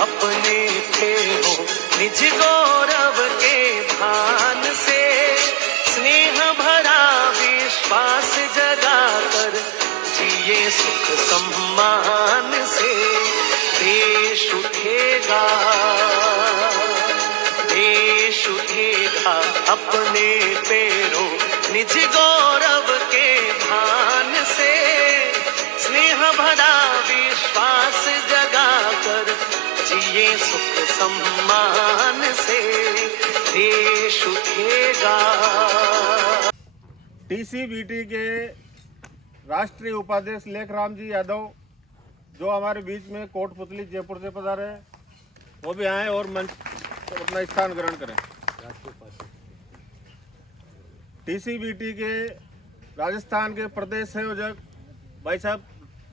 अपने थे वो निज गौरव के भान से, स्नेह भरा विश्वास जगाकर जिए सुख सम्मान से। देश उठेगा, देश उठेगा अपने पैरों निज गौरव के भान से, स्नेह भरा विश्वास जगाकर जिए सुख सम्मान से। देश उठेगा। टीसीबीटी के राष्ट्रीय उपाध्यक्ष लेखराम जी यादव जो हमारे बीच में कोटपुतली जयपुर से पधारे हैं, वो भी आए और मंच पर अपना स्थान ग्रहण करें। टीसीबीटी के राजस्थान के प्रदेश संयोजक भाई साहब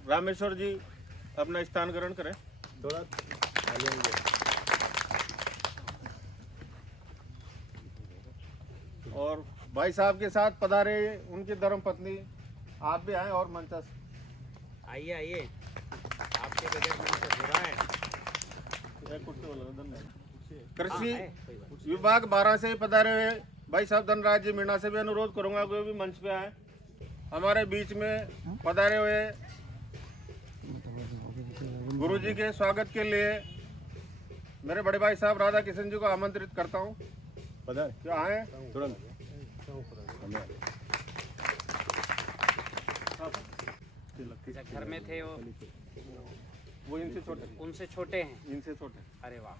रामेश्वर जी अपना स्थान ग्रहण करें। और भाई साहब के साथ पधारे उनकी धर्मपत्नी आप भी आए और मंचस्थ आइए आइए, आपके बगैर मंच हो रहा है। कृषि विभाग 12 से पधारे हुए भाई साहब धनराज जी मीणा से भी अनुरोध करूंगा कोई भी मंच पे आए। हमारे बीच में पधारे हुए गुरु जी के स्वागत के लिए मेरे बड़े भाई साहब राधा किशन जी को आमंत्रित करता हूँ। क्या आए तुरंत घर में थे वो इनसे छोटे, उनसे छोटे हैं, इनसे छोटे। अरे वाह,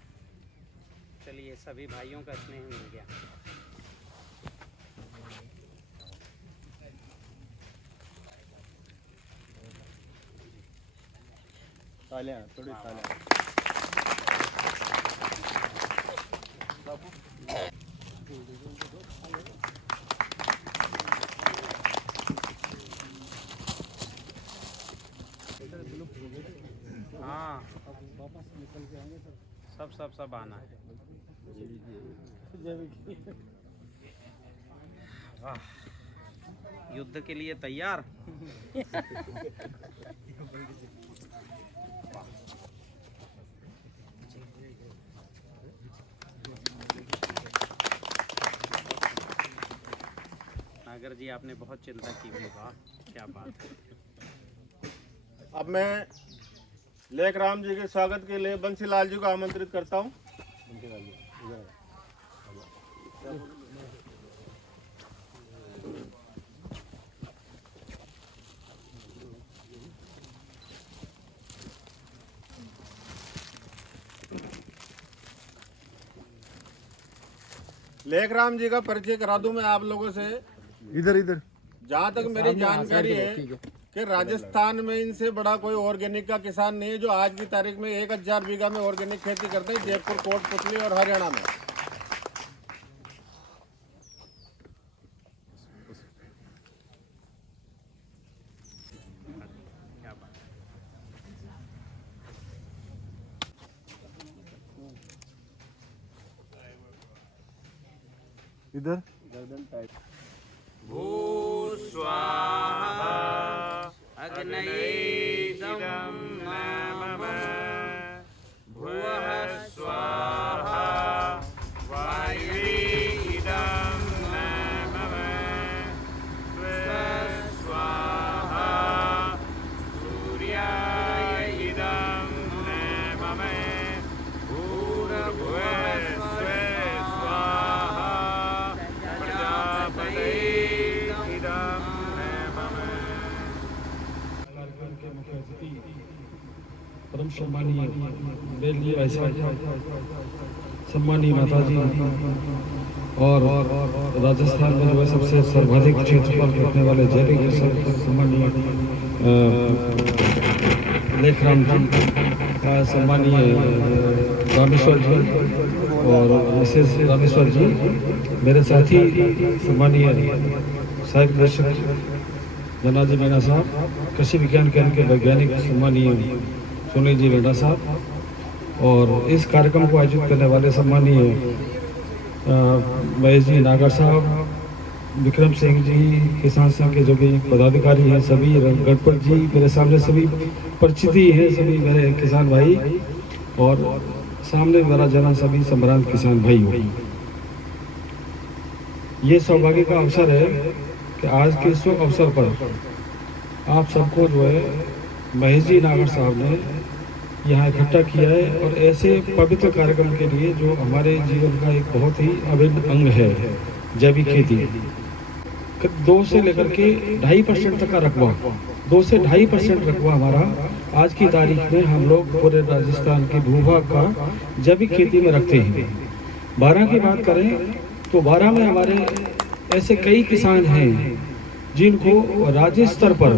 चलिए सभी भाइयों का स्नेह मिल गया। तालियां, थोड़ी तालियां। हाँ, सब आना है। वाह, युद्ध के लिए तैयार। नागर जी आपने बहुत चिंता की हुई, वाह क्या बात है। अब मैं लेखराम जी के स्वागत के लिए बंसीलाल जी को आमंत्रित करता हूँ। लेखराम जी का परिचय करा दूं मैं आप लोगों से। इधर इधर जहाँ तक मेरी जानकारी है कि राजस्थान में इनसे बड़ा कोई ऑर्गेनिक का किसान नहीं है जो आज की तारीख में 1000 बीघा में ऑर्गेनिक खेती करते हैं जयपुर, कोटपुतली और हरियाणा में। इधर भूस्वाहा अग्नयेदं नमः, भुवः स्वाहा वायुवेदं नमः, स्वस्वाहा सूर्याय इदं नमः, भूर्भुवः स्वाहा प्रजापतये इदं नमः। के मुख्य अतिथि परम सम्मानीय बेलजी भाई साहब, सम्मानीय माता जी और राजस्थान में जो है सबसे सर्वाधिक क्षेत्रफल रखने वाले जैविक सम्मानीय लेखराम जी, सम्मानीय रामेश्वर जी और मिसेस रामेश्वर जी, मेरे साथी सम्मानीय सहायक दर्शक धनराज जी मीणा साहब, कृषि विज्ञान केंद्र के वैज्ञानिक सम्मानीय सुनील जी रेड्डा साहब, और इस कार्यक्रम को आयोजित करने वाले सम्मानीय महेश जी नागर साहब, विक्रम सिंह जी, किसान संघ के जो भी पदाधिकारी हैं सभी, गणपत जी मेरे सामने सभी परिचित ही हैं, सभी मेरे किसान भाई, और सामने मेरा जरा सभी संभ्रांत किसान भाई हो। ये सौभाग्य का अवसर है कि आज के शुभ अवसर पर आप सबको जो है महेश जी नागर साहब ने यहाँ इकट्ठा किया है और ऐसे पवित्र कार्यक्रम के लिए जो हमारे जीवन का एक बहुत ही अभिन्न अंग है, जैविक खेती। 2 से लेकर के 2.5% तक का रकबा, 2 से 2.5% रकबा हमारा आज की तारीख में हम लोग पूरे राजस्थान के भूभाग का जैविक खेती में रखते हैं। 12 की बात करें तो 12 में हमारे ऐसे कई किसान हैं जिनको राज्य स्तर पर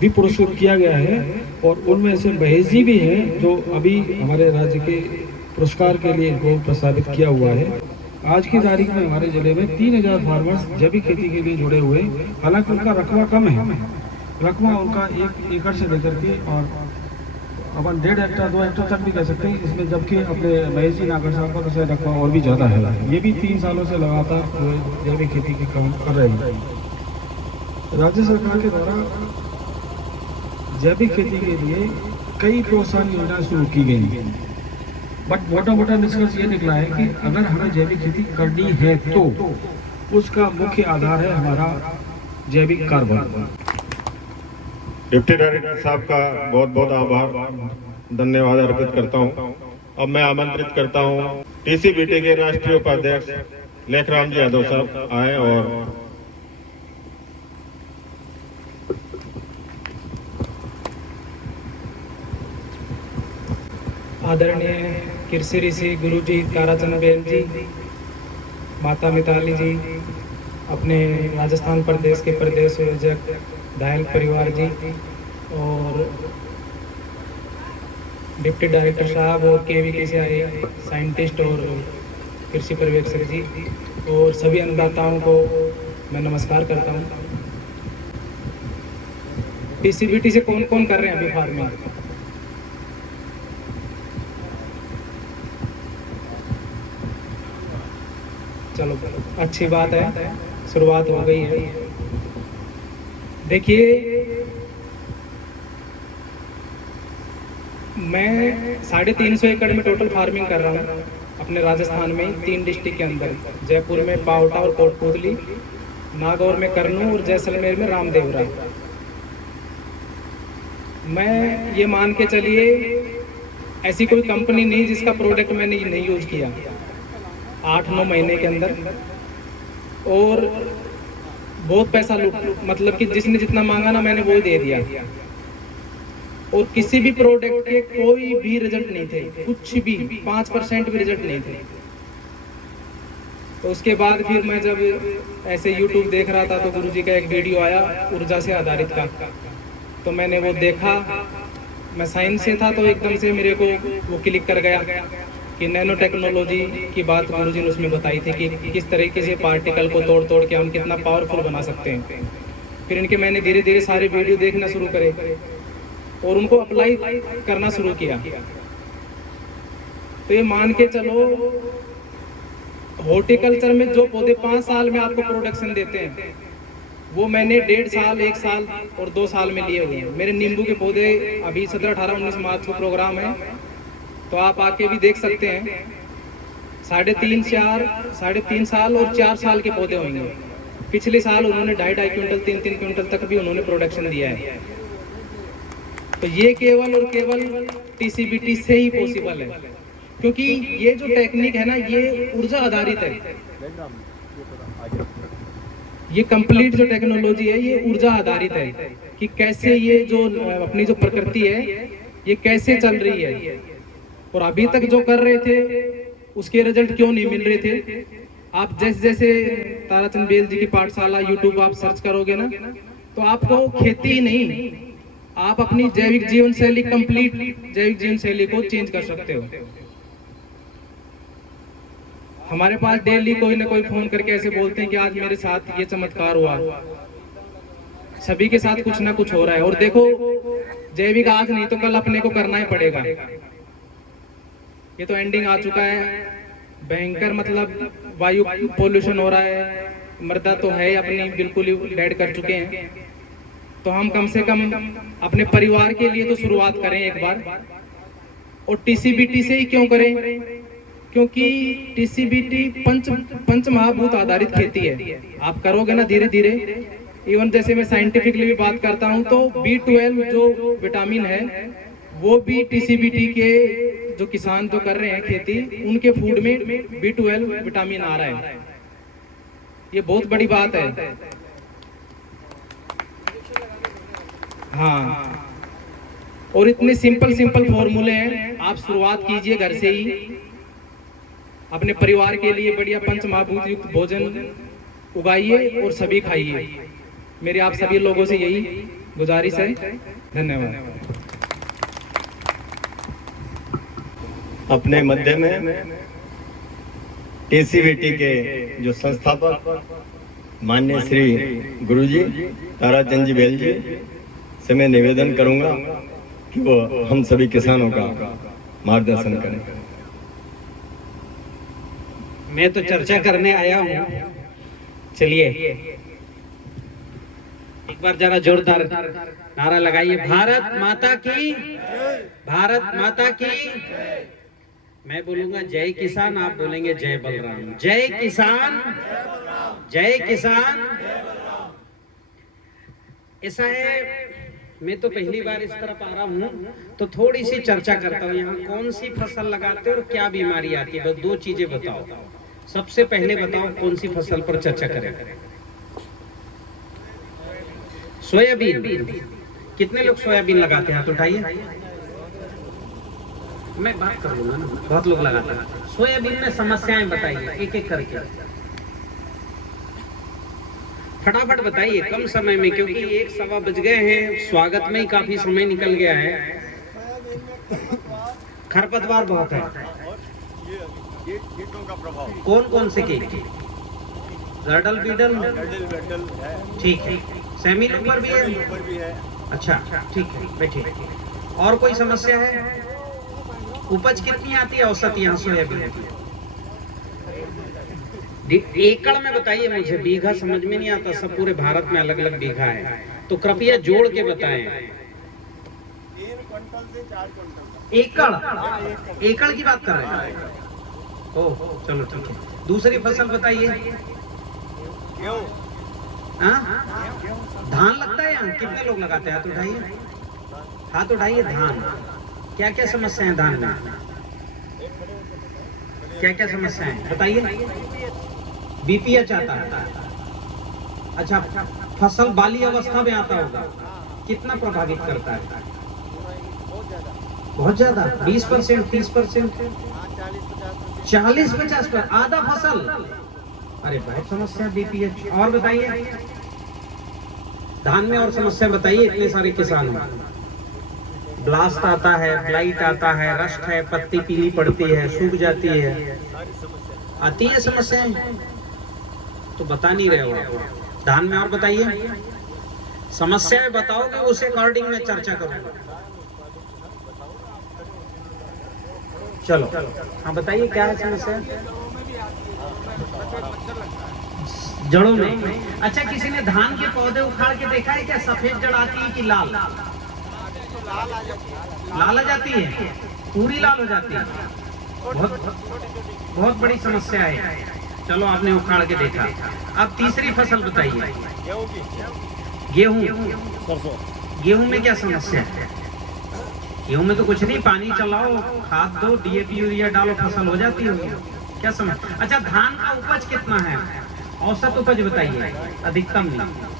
भी पुरस्कृत किया गया है और उनमें से महेश जी भी हैं जो अभी हमारे राज्य के पुरस्कार के लिए इनको प्रस्तावित किया हुआ है। आज की तारीख में हमारे जिले में 3000 फार्मर्स जैविक खेती के लिए जुड़े हुए, हालांकि उनका रकबा कम है, रकबा उनका 1 एकड़ से लेकर के और अपन 1.5 हेक्टर 2 हेक्टर तक भी कह सकते हैं इसमें, जबकि अपने महेश जी नागर साहब का तो रकबा और भी ज़्यादा है। ये भी 3 सालों से लगातार जैविक खेती के काम कर रहे हैं। राज्य सरकार के द्वारा जैविक खेती के लिए कई प्रोत्साहन योजनाएं शुरू की गई, बट मोटा निष्कर्ष ये निकला है कि अगर हमें जैविक खेती करनी है तो उसका मुख्य आधार है हमारा जैविक कार्बन। डिप्टी डायरेक्टर साहब का बहुत बहुत आभार, धन्यवाद अर्पित करता हूँ। अब मैं आमंत्रित करता हूँ टीसीबीटी के राष्ट्रीय उपाध्यक्ष लेखराम जी यादव साहब आए और आदरणीय कृषि ऋषि गुरु जी ताराचंद बेल जी, माता मिताली जी, अपने राजस्थान प्रदेश के प्रदेश संयोजक दायल परिवार जी और डिप्टी डायरेक्टर साहब और केवीके से आए साइंटिस्ट और कृषि पर्यवेक्षक जी और सभी अन्नदाताओं को मैं नमस्कार करता हूँ। टीसीबीटी से कौन कौन कर रहे हैं अभी फार्मिंग? चलो अच्छी बात है, शुरुआत हो गई है। देखिए, मैं 350 एकड़ में टोटल फार्मिंग कर रहा हूँ अपने राजस्थान में 3 डिस्ट्रिक्ट के अंदर, जयपुर में पावटा और कोटपुतली, नागौर में करनू और जैसलमेर में रामदेवरा। मैं ये मान के चलिए ऐसी कोई कंपनी नहीं जिसका प्रोडक्ट मैंने नहीं यूज किया 8-9 महीने के अंदर, और बहुत पैसा लूट, मतलब कि जिसने जितना मांगा ना मैंने वो ही दे दिया, और किसी भी प्रोडक्ट के कोई भी रिजल्ट नहीं थे, कुछ भी 5% भी रिजल्ट नहीं थे। तो उसके बाद फिर मैं जब ऐसे YouTube देख रहा था तो गुरुजी का एक वीडियो आया ऊर्जा से आधारित का, तो मैंने वो देखा। मैं साइंस से था तो एकदम से मेरे को वो क्लिक कर गया कि नैनो टेक्नोलॉजी की बात गुरुजी ने उसमें बताई थी कि किस तरीके से पार्टिकल को तोड़ के हम कितना पावरफुल बना सकते हैं। फिर इनके मैंने धीरे धीरे सारे वीडियो देखना शुरू करे और उनको अप्लाई करना शुरू किया। तो ये मान के चलो, हॉर्टिकल्चर में जो पौधे 5 साल में आपको प्रोडक्शन देते हैं वो मैंने 1.5 साल, 1 साल और 2 साल में लिए हुए हैं। मेरे नींबू के पौधे अभी 17, 18, 19 मार्च को प्रोग्राम है, तो आप आके भी देख सकते हैं। 3.5 साल और 4 साल के पौधे होंगे। पिछले साल उन्होंने 2.5 क्विंटल, 3 क्विंटल तक भी उन्होंने प्रोडक्शन दिया है। तो ये केवल और केवल टीसीबीटी से ही पॉसिबल है, क्योंकि ये जो टेक्निक है ना, ये ऊर्जा आधारित है। ये कंप्लीट जो टेक्नोलॉजी है ये ऊर्जा आधारित है कि कैसे ये जो अपनी जो प्रकृति है ये कैसे चल रही है, और अभी तक जो कर रहे थे उसके रिजल्ट क्यों नहीं मिल रहे थे। आप जैसे जैसे ताराचंद बेल जी की पाठशाला यूट्यूब आप सर्च करोगे ना, तो आपको खेती ही नहीं, आप अपनी जैविक जीवन शैली, कंप्लीट जैविक जीवन शैली को चेंज कर सकते हो। हमारे पास डेली कोई ना कोई फोन करके ऐसे बोलते हैं कि आज मेरे साथ ये चमत्कार हुआ। सभी के साथ कुछ ना कुछ हो रहा है। और देखो, जैविक आज नहीं तो कल अपने को करना ही पड़ेगा। ये तो एंडिंग आ चुका है, भयंकर मतलब वायु पोल्यूशन हो रहा है, मृदा तो है अपनी बिल्कुल ही डेड कर चुके हैं। तो हम कम से कम अपने परिवार के लिए तो शुरुआत करें एक बार। और टीसीबीटी से ही क्यों करें? क्योंकि टीसीबीटी पंच महाभूत आधारित खेती है। आप करोगे ना धीरे धीरे, इवन जैसे मैं साइंटिफिकली भी बात करता हूं तो B12 जो विटामिन है वो भी टीसीबीटी के जो किसान जो कर रहे हैं खेती, उनके फूड में B12 विटामिन आ रहा है। ये बहुत बड़ी बात है। हाँ, और इतने सिंपल फॉर्मूले हैं, आप शुरुआत कीजिए घर से ही। अपने परिवार के लिए बढ़िया पंच महाभूत युक्त भोजन उगाइए और सभी खाइए। मेरी आप सभी लोगों से यही गुजारिश है। धन्यवाद। अपने मध्य में टीसीबीटी के जो संस्थापक माननीय श्री गुरुजी ताराचंद जी बेल जी से मैं निवेदन करूंगा कि वो हम सभी किसानों का मार्गदर्शन करें। मैं तो चर्चा करने आया हूँ। चलिए एक बार जरा जोरदार नारा लगाइए, भारत माता की, भारत माता की। मैं बोलूंगा जय किसान, आप बोलेंगे जय बलराम। जय किसान, जय किसान। ऐसा है, मैं तो पहली बार इस तरफ आ रहा हूँ तो थोड़ी सी चर्चा करता हूँ। यहाँ कौन सी फसल लगाते हो और क्या बीमारी आती है, बस दो चीजें बताओ। सबसे पहले बताओ कौन सी फसल पर चर्चा करें? सोयाबीन। कितने लोग सोयाबीन लगाते हैं? हाथ उठाइए। मैं बात कर लूंगा ना, बहुत लोग लगाते हैं। सोयाबीन में समस्याएं बताइए एक एक करके, फटाफट बताइए कम समय में, क्योंकि 1-1:15 बज गए हैं। स्वागत में ही काफी समय निकल गया है। खरपतवार बहुत है। कीटों का प्रभाव कौन कौन से कीट? गर्डल बीडल, ठीक है। सेमी लूपर भी है? अच्छा ठीक है, बैठिए। और कोई समस्या है? उपज कितनी आती है औसत यहाँ सोयाबीन की? एकड़ में बताइए मुझे, बीघा समझ में नहीं आता, सब पूरे भारत में अलग अलग बीघा है, तो कृपया जोड़ के बताएं। 3 क्विंटल से 4 क्विंटल। एकड़? एकड़ की बात कर रहे हैं? ओह चलो ठीक है। दूसरी फसल बताइए। धान लगता है यहाँ? कितने लोग लगाते हैं? हाथ उठाइए, हाथ उठाइए। धान, क्या क्या समस्या है धान में? क्या क्या समस्या है बताइए। बीपीएच आता है? अच्छा, फसल बाली अवस्था में आता होगा, कितना प्रभावित करता है? बहुत ज्यादा, 20%, 30%, 40-50%, आधा फसल। अरे बहुत समस्या बीपीएच। और बताइए धान में और समस्या बताइए, इतने सारे किसान हैं। ब्लास्ट आता है, ब्लाइट आता है, रस्ट है, पत्ती पीली पड़ती है, सूख जाती है, आती है समस्याएं, तो बता नहीं रहे हो धान में। और बताइए, समस्याएं बताओगे उस अकॉर्डिंग में चर्चा करूंगा। चलो हाँ बताइए, क्या है समस्या? जड़ों में। अच्छा, किसी ने धान के पौधे उखाड़ के देखा है क्या? सफेद जड़ आती है कि लाल? लाल आ जाती है, पूरी लाल हो जाती है। बहुत बड़ी समस्या है। चलो आपने उखाड़ के देखा। अब तीसरी फसल बताइए। गेहूं। गेहूं में क्या समस्या है? गेहूं में तो कुछ नहीं, पानी चलाओ, खाद दो, डीएपी यूरिया डालो, फसल हो जाती होगी। क्या समस्या? अच्छा, धान का उपज कितना है? औसत उपज बताइए, अधिकतम नहीं।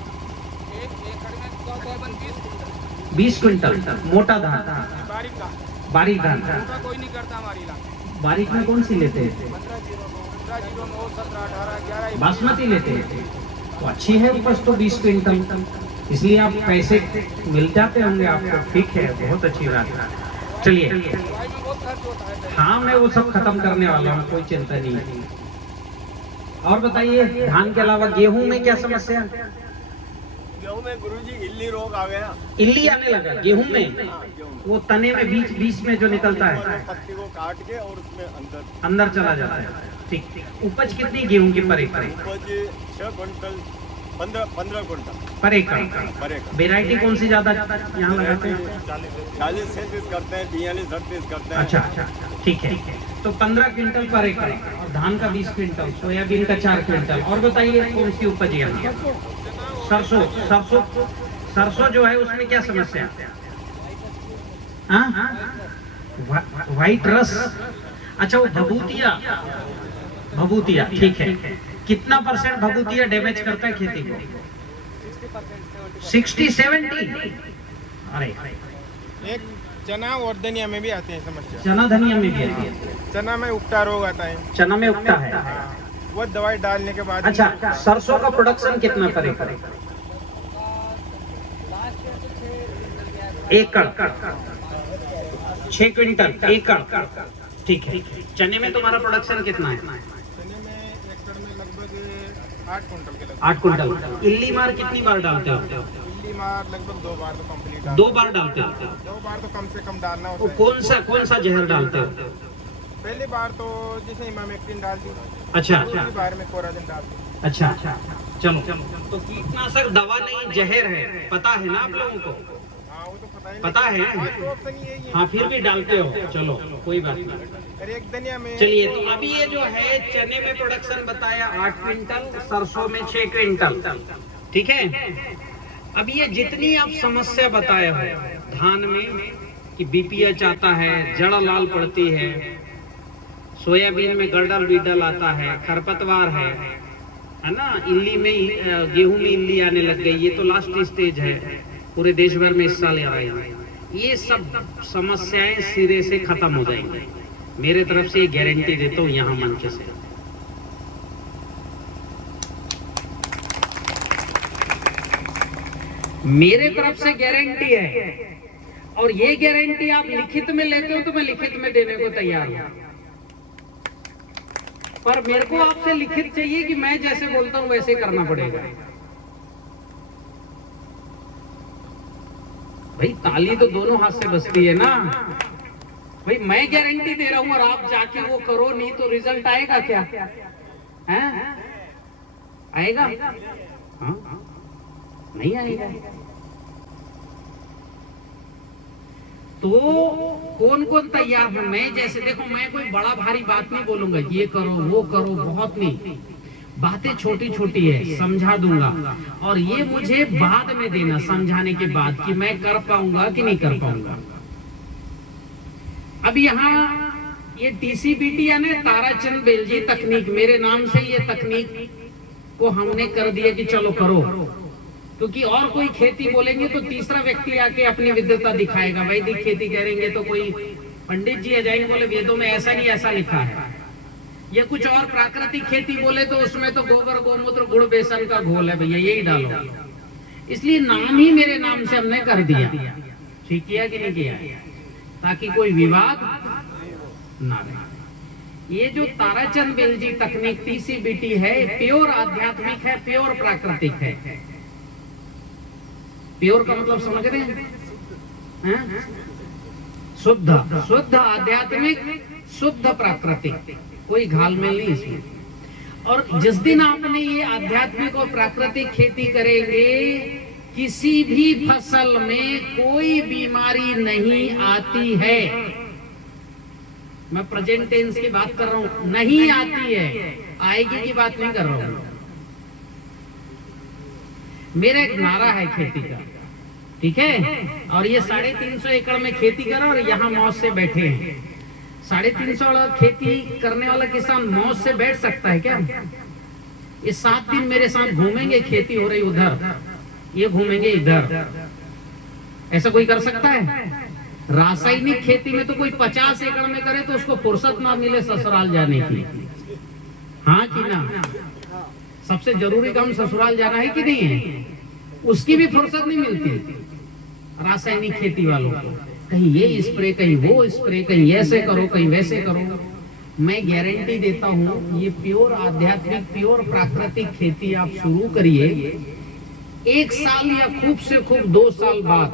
20 क्विंटल मोटा धान, बारीक धान कोई नहीं करता हमारे इलाके। बारीक में कौन सी लेते हैं? बासमती लेते हैं, तो अच्छी है उपज तो 20 क्विंटल, इसलिए आप पैसे मिल जाते होंगे आपको। ठीक है, बहुत अच्छी बात है। चलिए, हाँ मैं वो सब खत्म करने वाला हूँ, कोई चिंता नहीं। और बताइए, धान के अलावा गेहूं में क्या समस्या? गेहूं में गुरुजी इल्ली रोग आ गया। इल्ली आने लगा गेहूं में? वो तने में बीच में जो निकलता है, पत्ती को काट के और उसमें अंदर चला जाता है। ठीक। उपज कितनी गेहूं की पर एकड़? उपज 6 क्विंटल 15 क्विंटल पर एकड़। पर एकड़। वेरायटी कौन सी ज्यादा यहाँ लगाते हैं? 40 37 करते हैं, 42 38 करते हैं। अच्छा, ठीक है। तो 15 क्विंटल पर एकड़ और धान का 20 क्विंटल, सोयाबीन का 4 क्विंटल। और बताइए कौन सी उपज यहाँ? सरसों जो है उसमें क्या समस्या है? व्हाइट रस। अच्छा, वो भभूतिया, ठीक है। कितना % भभूतिया डैमेज करता है खेती को? 60-70। अरे एक चना और धनिया में भी आते हैं समस्या। चना धनिया में भी आती है? चना में उगता रोग आता है। चना में उगता है। वो दवाई डालने के बाद। अच्छा, सरसों का प्रोडक्शन कितना पर एकड़? एकड़ 6 क्विंटल एकड़, ठीक है। चने में तुम्हारा प्रोडक्शन कितना है? चने में एकड़ में लगभग 8 क्विंटल के लगभग। 8 क्विंटल। इल्ली मार कितनी बार डालते हो? इल्ली मार लगभग 2 बार तो कंप्लीट। 2 बार डालते हो? 2 बार तो कम से कम डालना वो होता है। कौन सा जहर डालते हो? पहली बार तो जैसे इमामेक्टिन डाल दी। अच्छा, दूसरी बार में कोराजिन डाल दी। अच्छा, चलो। तो कीटनाशक दवा नहीं, जहर है, पता है ना आप लोगों को? हाँ, वो तो पता है? तो ऑप्शन यही है। हाँ, फिर भी डालते हो। चलो, कोई बात नहीं। और एक धनिया में। चलिए, तो अभी ये जो है चने में प्रोडक्शन बताया 8 क्विंटल, सरसों में 6 क्विंटल, ठीक है। अब ये जितनी आप समस्या बताए हो धान में कि बीपीएच आता है, जड़ लाल पड़ती है, सोयाबीन में गड़ल बीडल आता है, खरपतवार है ना, इल्ली में गेहूं में इल्ली आने लग गई, ये तो लास्ट स्टेज है, पूरे देश भर में इस साल आ रही है। ये सब समस्याएं सिरे से खत्म हो जाएंगी, मेरे तरफ से ये गारंटी देता हूँ यहाँ मंच से। मेरे तरफ से गारंटी है, और ये गारंटी आप लिखित में लेते हो तो मैं लिखित में देने को तैयार हूं, पर मेरे को आपसे लिखित चाहिए कि मैं जैसे बोलता हूं वैसे करना पड़ेगा। भाई ताली तो दोनों हाथ से बजती है ना। भाई मैं गारंटी दे रहा हूं और आप जाके वो करो, नहीं तो रिजल्ट आएगा क्या? हैं? आएगा? हाँ? नहीं आएगा। तो कौन कौन तैयार है? मैं जैसे देखो, मैं कोई बड़ा भारी बात नहीं बोलूंगा, ये करो वो करो, बहुत नहीं, बातें छोटी छोटी है, समझा दूंगा। और ये मुझे बाद में देना, समझाने के बाद, कि मैं कर पाऊंगा कि नहीं कर पाऊंगा। अब यहाँ ये TCBT यानी ताराचंद बेलजी तकनीक, मेरे नाम से ये तकनीक को हमने कर दिया कि चलो करो, क्योंकि और कोई खेती बोलेंगे तो तीसरा व्यक्ति आके अपनी विद्वता दिखाएगा। वैदिक खेती करेंगे तो कोई पंडित जी आ जाएंगे, बोले वेदों में ऐसा नहीं ऐसा लिखा है। या कुछ और प्राकृतिक खेती बोले तो उसमें तो गोबर गोमूत्र गुड़ बेसन का घोल है, भैया यही डालो। इसलिए नाम ही मेरे नाम से हमने कर दिया। ठीक किया कि नहीं किया? ताकि कोई विवाद ना रहे। ये जो ताराचंद बेलजी तकनीक TCBT है, प्योर आध्यात्मिक है, प्योर प्राकृतिक है। प्योर का मतलब समझ रहे हैं? शुद्ध आध्यात्मिक, शुद्ध प्राकृतिक, कोई घालमेल नहीं इसमें। और जिस दिन आपने ये आध्यात्मिक और प्राकृतिक खेती करेंगे, किसी भी फसल में कोई बीमारी नहीं आती है। मैं प्रेजेंट टेंस की बात कर रहा हूं, नहीं आती है, आएगी की बात नहीं कर रहा हूं। मेरा एक नारा है खेती का, ठीक है। और ये 350 एकड़ में खेती करा और यहाँ मौज से बैठे हैं। 350 वाला खेती करने वाला किसान मौज से बैठ सकता है क्या? ये 7 दिन मेरे साथ घूमेंगे, खेती हो रही उधर, ये घूमेंगे इधर, ऐसा कोई कर सकता है? रासायनिक खेती में तो कोई 50 एकड़ में करे तो उसको फुर्सत ना मिले ससुराल जाने की, हाँ कि ना? सबसे जरूरी काम ससुराल जाना है कि नहीं है? उसकी भी फुर्सत नहीं मिलती रासायनिक खेती वालों को। कहीं ये स्प्रे, कहीं वो स्प्रे, कहीं ऐसे करो, कहीं वैसे करो। मैं गारंटी देता हूँ, ये प्योर आध्यात्मिक, प्योर प्राकृतिक खेती आप शुरू करिए, 1 साल या खूब से खूब 2 साल बाद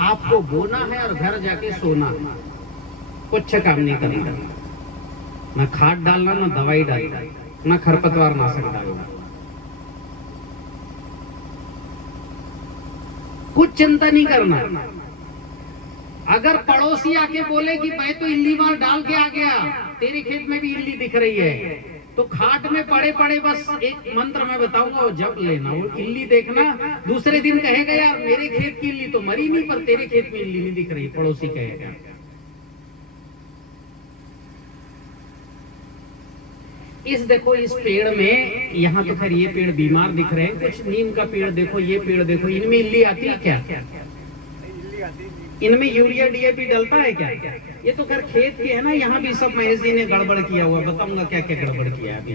आपको बोना है और घर जाके सोना है। कुछ काम नहीं करना, ना खाद डालना, ना दवाई डालना, ना खरपतवार नाशक डालना। कुछ चिंता नहीं करना। अगर पड़ोसी आके बोले कि मैं तो इल्ली मार डाल के आ गया, तेरे खेत में भी इल्ली दिख रही है, तो खाट में पड़े पड़े बस एक मंत्र मैं बताऊंगा, वो जप लेना, वो इल्ली देखना, दूसरे दिन कहेगा यार मेरे खेत की इल्ली तो मरी नहीं, पर तेरे खेत में इल्ली नहीं दिख रही, पड़ोसी कहेगा। इस देखो इस पेड़ में, यहाँ तो खैर ये पेड़ बीमार दिख रहे हैं, कुछ नीम का पेड़ देखो, ये पेड़ देखो, इनमें इल्ली आती है क्या? इनमें यूरिया डीएपी डलता है क्या? ये तो खैर खेत के है ना, यहाँ भी सब महेश जी ने गड़बड़ किया हुआ, बताऊंगा क्या क्या गड़बड़ किया अभी।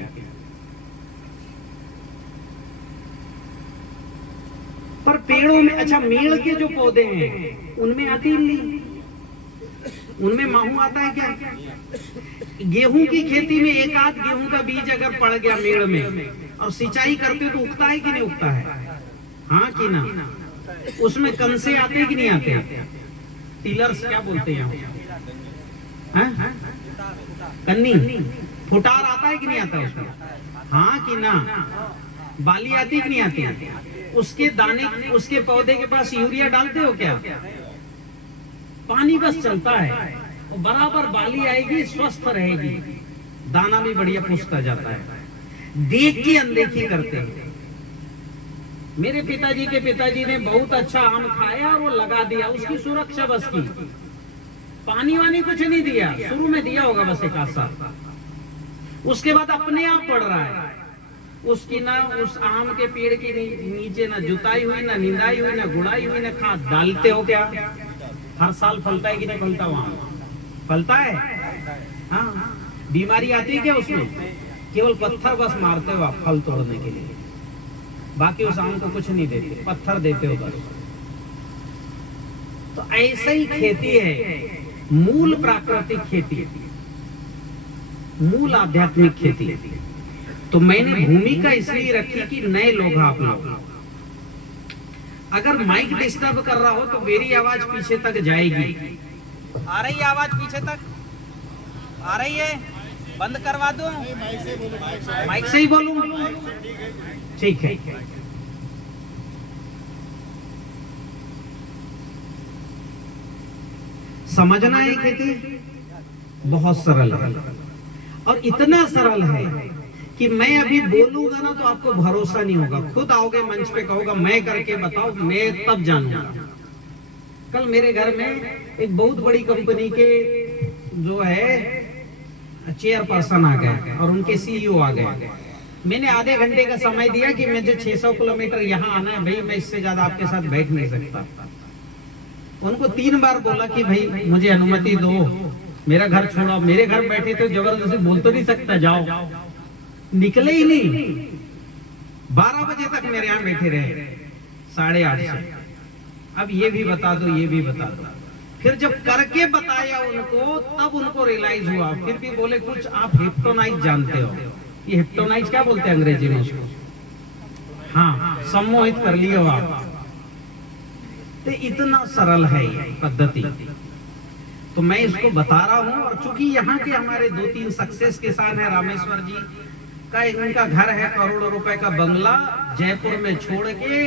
पर पेड़ों में, अच्छा मेड़ के जो पौधे हैं उनमें आती इल्ली, उनमें माहू आता है क्या? गेहूं की खेती में एक आध गेहूं का बीज अगर पड़ गया मेड़ में और सिंचाई करते तो उगता है कि नहीं उगता है? हाँ कि ना? उसमें कंसे आते कि नहीं आते? टिलर्स क्या बोलते हैं? कन्नी, फुटार आता है कि नहीं आता उसमें? हाँ कि ना? बाली आती कि नहीं आती? उसके दाने, उसके पौधे के पास यूरिया डालते हो क्या? पानी बस चलता है और बराबर बाली आएगी, स्वस्थ रहेगी, दाना भी बढ़िया पुष्टा जाता है। देख की अनदेखी करते हैं। मेरे पिताजी के पिताजी ने बहुत अच्छा आम खाया और वो लगा दिया, उसकी सुरक्षा बस की, पानी वानी कुछ नहीं दिया, शुरू में दिया होगा बस एक आध साल, उसके बाद अपने आप बढ़ रहा है। उसकी ना, उस आम के पेड़ के नीचे ना जुताई हुई, ना निंदाई हुई, ना गुड़ाई हुई, ना खाद डालते हो क्या? हर साल फलता है कि नहीं फलता? वहां फलता है। हाँ, बीमारी आती है क्या उसमें? केवल पत्थर बस मारते हो आप फल तोड़ने के लिए, बाकी उस आम को कुछ नहीं देते, पत्थर देते हो बस। तो ऐसा ही खेती है, मूल प्राकृतिक खेती, मूल आध्यात्मिक खेती। तो मैंने भूमिका इसलिए रखी कि नए लोग, आप लोग अगर माइक डिस्टर्ब कर रहा हो तो मेरी आवाज पीछे तक जाएगी। आ रही है आवाज पीछे तक? आ रही है? बंद करवा दो? माइक से ही बोलूं? ठीक है। समझना है खेती बहुत सरल है, और इतना सरल है कि मैं अभी बोलूंगा ना तो आपको भरोसा नहीं होगा, खुद आओगे मंच पे कहोगे मैं करके बताओ, मैं तब जानूंगा। कल मेरे घर में एक बहुत बड़ी कंपनी के जो है चेयरपर्सन आ गए और उनके सीईओ आ गए। मैंने आधे घंटे का समय दिया कि मुझे 600 किलोमीटर यहाँ आना है भाई, मैं इससे ज्यादा आपके साथ बैठ नहीं सकता। उनको 3 बार बोला कि भाई मुझे अनुमति दो, मेरा घर छोड़ो। मेरे घर बैठे थे, जबरदस्ती बोल तो नहीं सकता जाओ, निकले ही नहीं। 12 बजे तक मेरे यहाँ बैठे रहे, 8:30 से। अब ये भी बता दो, ये भी बता दो। फिर जब करके बताया उनको, तब उनको रियलाइज हुआ। फिर भी बोले कुछ आप हिप्नोटाइज जानते हो? ये हिप्नोटाइज क्या बोलते हैं अंग्रेजी में उसको? हाँ, सम्मोहित कर लिए हो आप। तो इतना सरल है ये पद्धति, तो मैं इसको बता रहा हूँ। और चूंकि यहाँ के हमारे 2-3 सक्सेस किसान है, रामेश्वर जी का इनका घर है, करोड़ों रुपए का बंगला जयपुर में छोड़ के,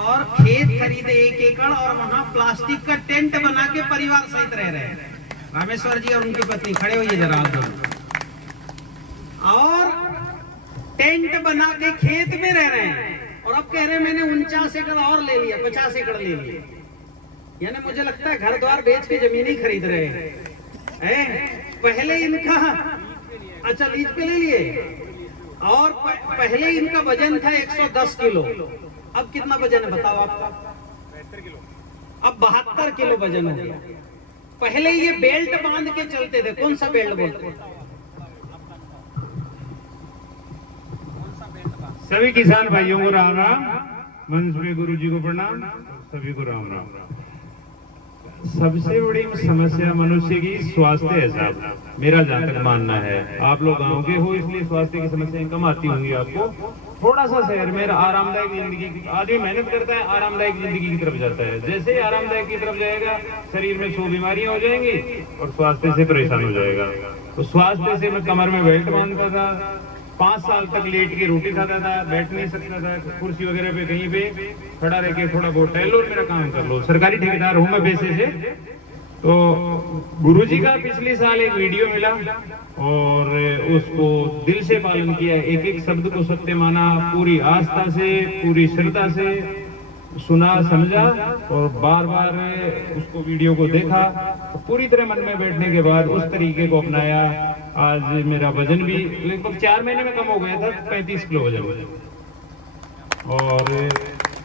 और खेत खरीदे 1 एकड़ और वहां प्लास्टिक का टेंट बना के परिवार सहित रह रहे हैं। रामेश्वर जी और उनकी पत्नी खड़े होइए जरा आप दोनों, और टेंट बना के खेत में रह रहे हैं। और अब कह रहे हैं मैंने 49 एकड़ और ले लिया, 50 एकड़ ले लिया। यानी मुझे लगता है घर द्वार बेच के जमीन ही खरीद रहे हैं। पहले इनका, अच्छा लीज पे ले लिए, और पहले इनका वजन था 110 किलो, अब कितना वजन है बताओ आपका? 72 किलो। अब 72 किलो वजन हो गया। पहले ये बेल्ट बांध के चलते थे, कौन सा बेल्ट बोलते? सभी किसान भाइयों को राम राम, मंच में गुरु जी को प्रणाम, सभी को राम राम। सबसे बड़ी समस्या मनुष्य की स्वास्थ्य है साहब, मेरा जहाँ तक मानना है। आप लोग गाँव के हो इसलिए स्वास्थ्य की समस्याएं कम आती होंगी आपको। थोड़ा सा शहर में आरामदायक जिंदगी, आदमी मेहनत करता है, आरामदायक जिंदगी की तरफ जाता है। जैसे ही आरामदायक की तरफ जाएगा, शरीर में 100 बीमारियां हो जाएंगी और स्वास्थ्य से परेशान हो जाएगा। तो स्वास्थ्य से मैं कमर में बेल्ट बांधता था, 5 साल तक लेट के रोटी खाता था, बैठ नहीं सकता था, कुर्सी वगैरह पे कहीं पे खड़ा रह के थोड़ा बहुत टहल लो, मेरा काम कर लो। सरकारी ठेकेदार हूँ मैं पैसे से। तो गुरुजी का पिछले साल एक वीडियो मिला और उसको दिल से पालन किया, एक एक शब्द को सत्य माना, पूरी आस्था से, पूरी श्रद्धा से सुना, समझा और बार बार उसको वीडियो को देखा। तो पूरी तरह मन में बैठने के बाद उस तरीके को अपनाया। आज मेरा वजन भी लगभग 4 महीने में कम हो गया था, 35 किलो वजन, और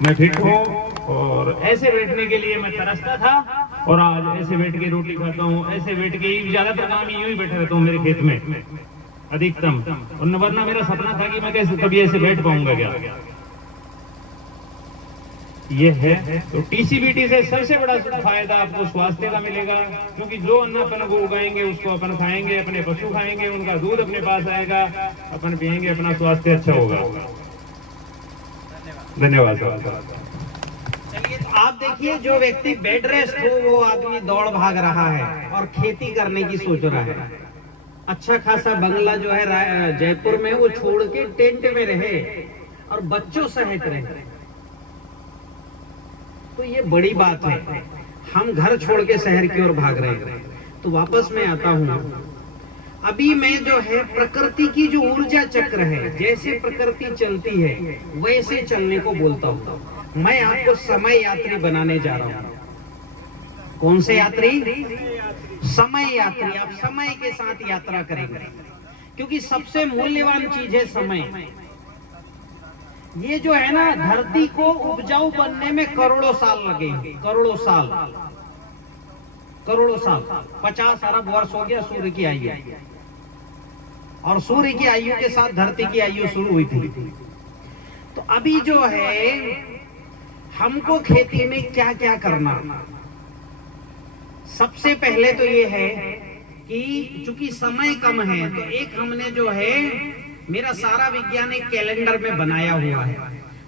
मैं फिट हूँ। और ऐसे बैठने के लिए मैं तरसता था और आज ऐसे बैठ के रोटी खाता हूँ, ऐसे बैठ के ही ज्यादातर काम यूं ही बैठे रहता हूँ मेरे खेत में अधिकतम। और वरना मेरा सपना था कि मैं कैसे कभी ऐसे बैठ पाऊंगा क्या, ये है। तो टीसीबीटी से सबसे बड़ा फायदा आपको स्वास्थ्य का मिलेगा, क्योंकि जो अन्न अपन को उगाएंगे उसको अपन खाएंगे, अपने पशु खाएंगे, उनका दूध अपने पास आएगा, अपन पिएंगे, अपना स्वास्थ्य अच्छा होगा। धन्यवाद। चलिए, तो आप देखिए, जो व्यक्ति बेड रेस्ट हो वो आदमी दौड़ भाग रहा है और खेती करने की सोच रहा है। अच्छा खासा बंगला जो है जयपुर में, वो छोड़ के टेंट में रहे और बच्चों सहित रहे, तो ये बड़ी बात है। हम घर छोड़ के शहर की ओर भाग रहे हैं। तो वापस मैं आता हूँ, अभी मैं जो है प्रकृति की जो ऊर्जा चक्र है, जैसे प्रकृति चलती है वैसे चलने को बोलता हूँ। मैं आपको समय यात्री बनाने जा रहा हूँ। कौन से यात्री? समय यात्री। आप समय के साथ यात्रा करेंगे, क्योंकि सबसे मूल्यवान चीज है समय। ये जो है ना, धरती को उपजाऊ बनने में करोड़ों साल लगे, करोड़ों साल, करोड़ों साल। 50 अरब वर्ष हो गया सूर्य की आयु, और सूर्य की आयु के साथ धरती की आयु शुरू हुई थी। तो अभी जो है हमको खेती में क्या क्या करना, सबसे पहले तो ये है कि चूंकि समय कम है, तो एक हमने जो है, मेरा सारा विज्ञान एक कैलेंडर में बनाया हुआ है,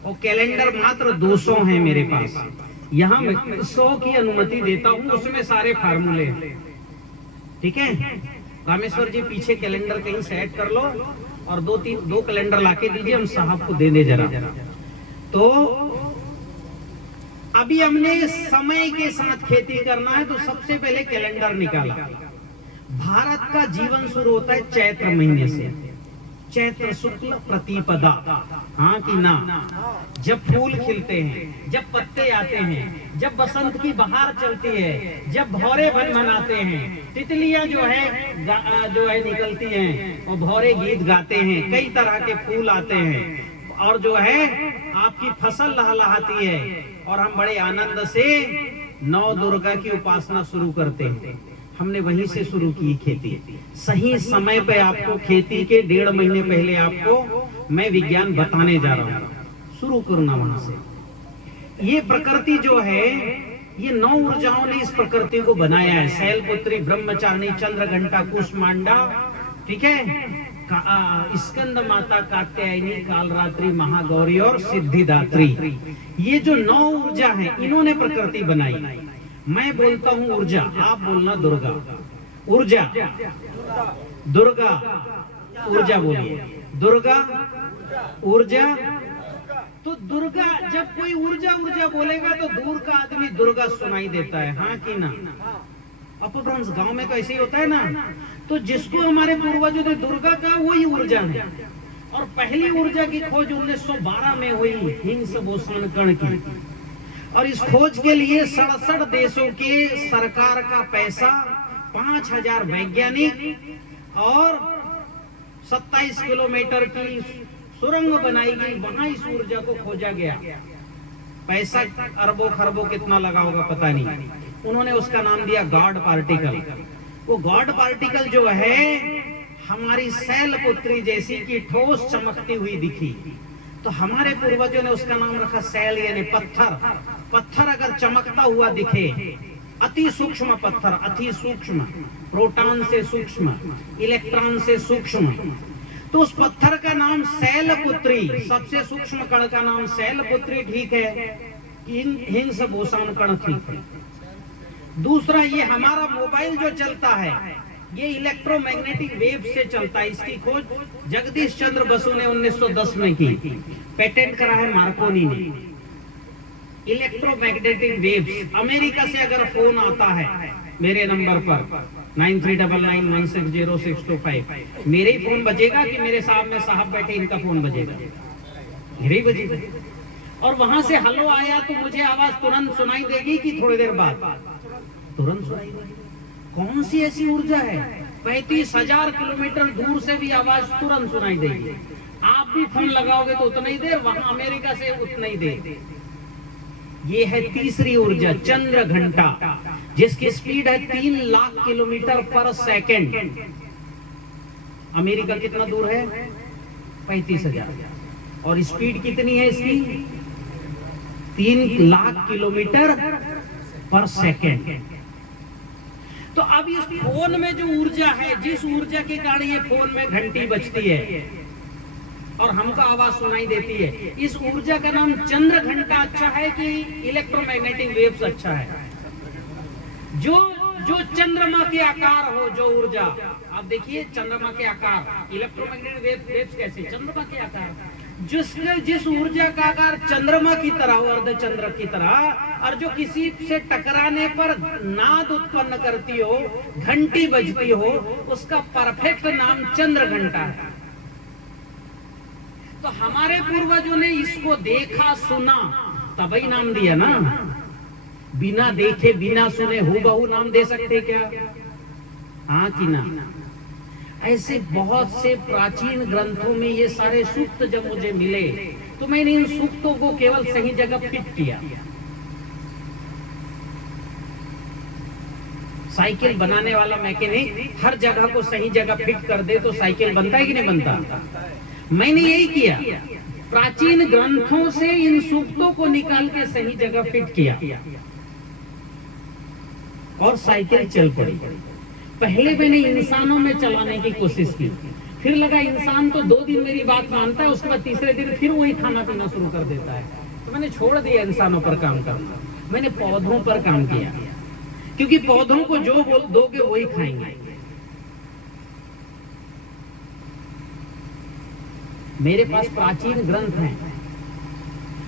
और कैलेंडर मात्र 200 है मेरे पास। यहाँ मैं 100 की अनुमति देता हूँ, उसमें सारे फार्मूले हैं। ठीक है, रामेश्वर जी पीछे कैलेंडर कहीं सेट कर लो और 2 कैलेंडर लाके दीजिए, हम साहब को दे दे जरा। तो अभी हमने समय के साथ खेती करना है, तो सबसे पहले कैलेंडर निकाला। भारत का जीवन शुरू होता है चैत्र महीने से, चैत्र शुक्ल प्रतिपदा, हाँ कि ना? जब फूल खिलते हैं, जब पत्ते आते हैं, जब बसंत की बहार चलती है, जब भौरे मनाते हैं, तितलियां जो है निकलती हैं और भौरे गीत गाते हैं, कई तरह के फूल आते हैं, और जो है आपकी फसल लहलहाती है, और हम बड़े आनंद से 9 दुर्गा की उपासना शुरू करते हैं। हमने वहीं से शुरू की खेती। सही समय पे आपको खेती के 1.5 महीने पहले आपको मैं विज्ञान बताने जा रहा हूँ, शुरू करना वहां से। ये प्रकृति जो है, ये 9 ऊर्जाओं ने इस प्रकृति को बनाया है। शैलपुत्री, ब्रह्मचारिणी, चंद्रघंटा, कुष्मांडा, ठीक है, स्कंद माता, कात्यायनी, कालरात्रि, महागौरी और सिद्धिदात्री। ये जो 9 ऊर्जा है, इन्होंने प्रकृति बनाई। मैं बोलता हूँ ऊर्जा, आप बोलना दुर्गा। ऊर्जा, दुर्गा, ऊर्जा बोलिए, दुर्गा, ऊर्जा। तो दुर्गा, जब कोई ऊर्जा ऊर्जा बोलेगा तो दूर का आदमी दुर्गा सुनाई देता है, हाँ कि ना? अपभ्रंश गांव में तो ऐसे ही होता है ना। तो जिसको हमारे पूर्वजों ने दुर्गा का, वही ऊर्जा है। और पहली ऊर्जा की खोज 1912 में हुई हिंस बोसान कण की, और इस खोज के लिए 67 देशों के सरकार का पैसा, 5000 वैज्ञानिक और 27 किलोमीटर की सुरंग बनाई गई। वहां इस ऊर्जा को खोजा गया। पैसा अरबों खरबों कितना लगा होगा पता नहीं। उन्होंने उसका नाम दिया गॉड पार्टिकल। वो गॉड पार्टिकल जो है हमारी शैलपुत्री जैसी की ठोस चमकती हुई दिखी, तो हमारे पूर्वजों ने उसका नाम रखा शैल, यानी पत्थर। पत्थर अगर चमकता हुआ दिखे, अति सूक्ष्म पत्थर, अति सूक्ष्म, प्रोटॉन से सूक्ष्म, इलेक्ट्रॉन से सूक्ष्म, तो उस पत्थर का नाम शैलपुत्री। सबसे सूक्ष्म कण का नाम शैलपुत्री ठीक है, हिंस बोसान कण ठीक है। दूसरा, ये हमारा मोबाइल जो चलता है, ये इलेक्ट्रोमैग्नेटिक वेव से चलता है। इसकी खोज जगदीश चंद्र बसु ने 1910 में की, पेटेंट करा है मार्कोनी ने। इलेक्ट्रोमैग्नेटिक वेव्स, अमेरिका से अगर फोन आता है मेरे नंबर पर 9399160625, मेरे ही फोन बजेगा कि मेरे सामने साहब बैठे इनका फोन बजेगा? मेरे ही बजेगा। और वहां से हेलो आया तो मुझे आवाज तुरंत सुनाई देगी कि थोड़ी देर बाद? तुरंत सुनाई देगी। कौन सी ऐसी ऊर्जा है? 35,000 किलोमीटर दूर से भी आवाज तुरंत सुनाई देगी। आप भी फोन लगाओगे तो उतना ही देर, वहां अमेरिका से उतना ही देर। ये है तीसरी ऊर्जा, चंद्र घंटा, जिसकी स्पीड है 3 लाख किलोमीटर पर सेकंड। अमेरिका कितना दूर है? 35,000। और स्पीड कितनी है इसकी? 3 लाख किलोमीटर पर सेकंड। तो अब इस फोन में जो ऊर्जा है, जिस ऊर्जा के कारण ये फोन में घंटी बजती है और हमको आवाज सुनाई देती है, इस ऊर्जा का नाम चंद्र घंटा अच्छा है कि इलेक्ट्रोमैग्नेटिक वेव्स अच्छा है? जो चंद्रमा के आकार हो, जो ऊर्जा, आप देखिए चंद्रमा के आकार, इलेक्ट्रोमैग्नेटिक वेव्स कैसे? चंद्रमा के आकार। जिस ऊर्जा का आकार चंद्रमा की तरह हो, अर्धचंद्र की तरह, और जो किसी से टकराने पर नाद उत्पन्न करती हो, घंटी बजती हो, उसका परफेक्ट नाम चंद्र घंटा है। तो हमारे पूर्वजों ने इसको देखा, सुना, तभी नाम दिया ना। बिना देखे बिना सुने हूबहू नाम दे सकते क्या? हाँ कि ना? ऐसे बहुत से प्राचीन ग्रंथों में ये सारे सूक्त जब मुझे मिले तो मैंने इन सूक्तों को केवल सही जगह फिट किया। साइकिल बनाने वाला मैकेनिक हर जगह को सही जगह फिट कर दे तो साइकिल बनता है कि नहीं बनता? मैंने यही किया, प्राचीन ग्रंथों से इन सूक्तों को निकाल के सही जगह फिट किया और साइकिल चल पड़ी। पहले मैंने इंसानों में चलाने की कोशिश की, फिर लगा इंसान तो 2 दिन मेरी बात मानता है, उसके बाद तीसरे दिन फिर वही खाना पीना शुरू कर देता है, तो मैंने छोड़ दिया इंसानों पर काम करना। मैंने पौधों पर काम किया, क्योंकि पौधों को जो दोगे वही खाएंगे। मेरे पास प्राचीन ग्रंथ हैं।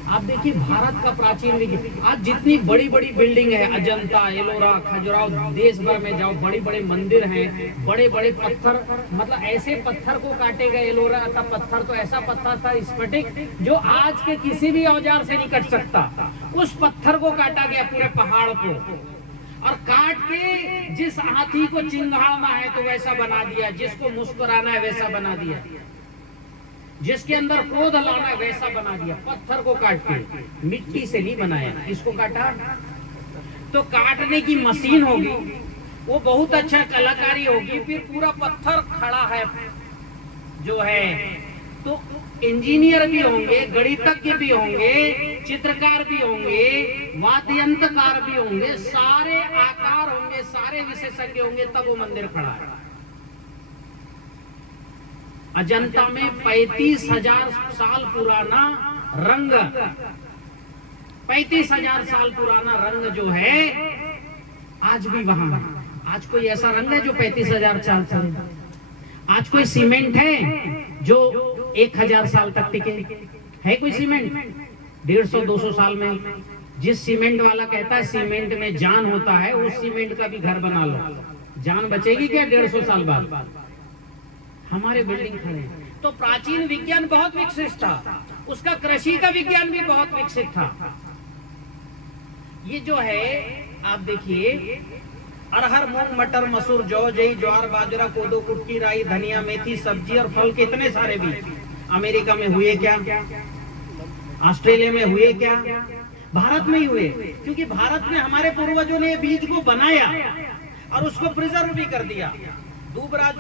आप देखिए भारत का प्राचीन विज्ञान, आज जितनी बड़ी बड़ी बिल्डिंग है, अजंता, एलोरा, खजुराहो, देश भर में जाओ, बड़े बड़े मंदिर हैं, बड़े बड़े पत्थर, मतलब ऐसे पत्थर को काटे गए। एलोरा का पत्थर तो ऐसा पत्थर था स्फटिक, जो आज के किसी भी औजार से नहीं कट सकता। उस पत्थर को काटा गया, पूरे पहाड़ को, और काट के जिस हाथी को चिंगाड़ना है तो वैसा बना दिया, जिसको मुस्कुराना है वैसा बना दिया, जिसके अंदर क्रोध लाना है वैसा बना दिया। पत्थर को काट के, मिट्टी से नहीं बनाया, इसको काटा तो काटने की मशीन होगी, वो बहुत अच्छा कलाकारी होगी, फिर पूरा पत्थर खड़ा है जो है, तो इंजीनियर भी होंगे, गणितज्ञ भी होंगे, चित्रकार भी होंगे, वाद्ययंत्रकार भी होंगे, सारे आकार होंगे, सारे विशेषज्ञ होंगे, तब वो मंदिर खड़ा है। अजंता में 35,000 साल पुराना रंग, 35,000 साल पुराना रंग जो है आज भी वहां है। आज कोई ऐसा रंग है जो 35,000 साल चलेगा? आज कोई सीमेंट है जो 1,000 साल तक टिके? है कोई सीमेंट? 150-200 साल में जिस सीमेंट वाला कहता है सीमेंट में जान होता है, उस सीमेंट का भी घर बना लो, जान बचेगी क्या 150 साल बाद? हमारे बिल्डिंग खड़े। तो प्राचीन विज्ञान बहुत विकसित था, उसका कृषि का विज्ञान भी बहुत विकसित था। ये जो है आप देखिए, अरहर, मूंग, मटर, मसूर, जौ, जई, ज्वार, बाजरा, कोदो, कुटकी, राई, धनिया, मेथी, सब्जी और फल के इतने सारे बीज अमेरिका में हुए क्या? ऑस्ट्रेलिया में हुए क्या? भारत में ही हुए, क्योंकि भारत में हमारे पूर्वजों ने बीज को बनाया और उसको प्रिजर्व भी कर दिया। दूबराज,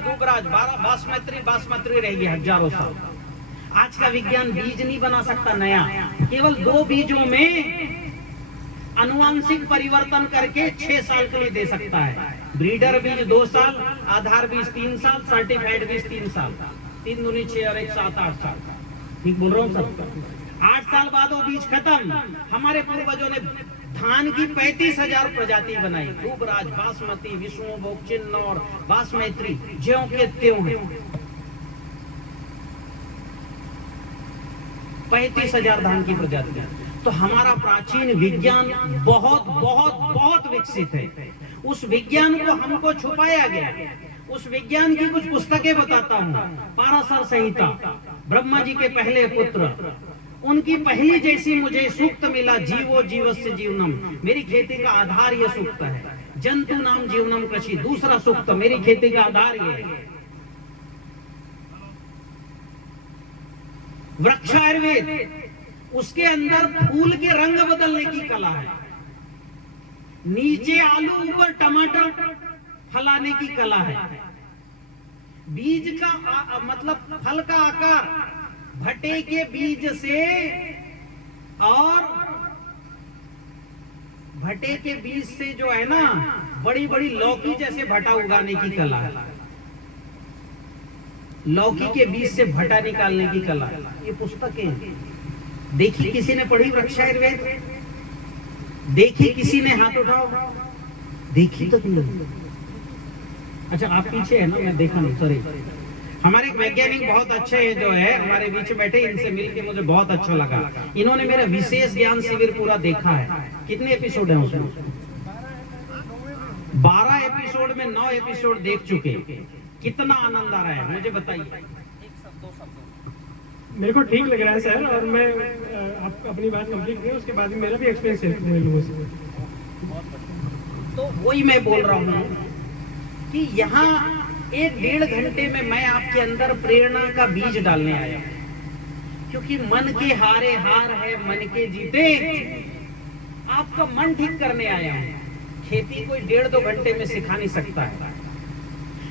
बासमती रह गया हजारों साल। आज का विज्ञान बीज नहीं बना सकता नया, केवल 2 बीजों में अनुवांशिक परिवर्तन करके 6 साल के लिए दे सकता है। ब्रीडर बीज 2 साल, आधार बीज 3 साल, सर्टिफाइड बीज 3 साल, 3 दूनी 6 और 1 7 8 साल। ठीक बोल रहा हूँ सर? 8 साल बाद वो बीज खत्म। हमारे पूर्वजों ने धान की 35,000 प्रजाति बनाई, दुबराज, बासमती, विष्णुभोग, चिन्नौर, बासमैत्री, ज्यों के त्यों हैं। 35,000 धान की प्रजाति। तो हमारा प्राचीन विज्ञान बहुत बहुत बहुत विकसित है। उस विज्ञान को हमको छुपाया गया। उस विज्ञान की कुछ पुस्तकें बताता हूँ। पाराशर संहिता, ब्रह्मा जी के पहले पुत्र, उनकी पहली जैसी मुझे सूक्त मिला, जीवो जीवस्य जीवनम, मेरी खेती का आधार ये सूक्त है। जंतु नाम जीवनम कृषि, दूसरा सूक्त, मेरी खेती का आधार ये है। वृक्ष आयुर्वेद, उसके अंदर फूल के रंग बदलने की कला है। नीचे आलू, ऊपर टमाटर फलाने की कला है। बीज का मतलब फल का आकार भटे के बीज से, और भटे के बीज से जो है ना, बड़ी बड़ी लौकी जैसे भटा उगाने की कला है। लौकी के बीज से भटा निकालने की कला। ये पुस्तकें देखी किसी ने पढ़ी? वृक्ष आयुर्वेद देखी किसी ने? हाथ उठाओ। देखी तो नहीं। अच्छा, आप पीछे है ना, मैं देखा नहीं, सॉरी। हमारे एक वैज्ञानिक बहुत अच्छे हैं जो है हमारे बीच बैठे, इनसे मिलके मुझे बहुत अच्छा लगा। इन्होंने मेरा विशेष ज्ञान शिविर पूरा देखा है। कितने एपिसोड हैं उसमें? 12 एपिसोड में 9 एपिसोड देख चुके। कितना आनंद आ रहा है मुझे बताइए। मेरे को ठीक लग रहा है सर, और मैं आप अपनी बात कंप्लीट करें, उसके बाद में मेरा भी एक्सपीरियंस है लोगों से। तो वही मैं बोल रहा हूँ कि यहाँ 1-1.5 घंटे में मैं आपके अंदर प्रेरणा का बीज डालने आया, क्योंकि मन के हारे हार है, मन के जीते। आपका मन ठीक करने आया हूँ। खेती कोई 1.5-2 घंटे में सिखा नहीं सकता है।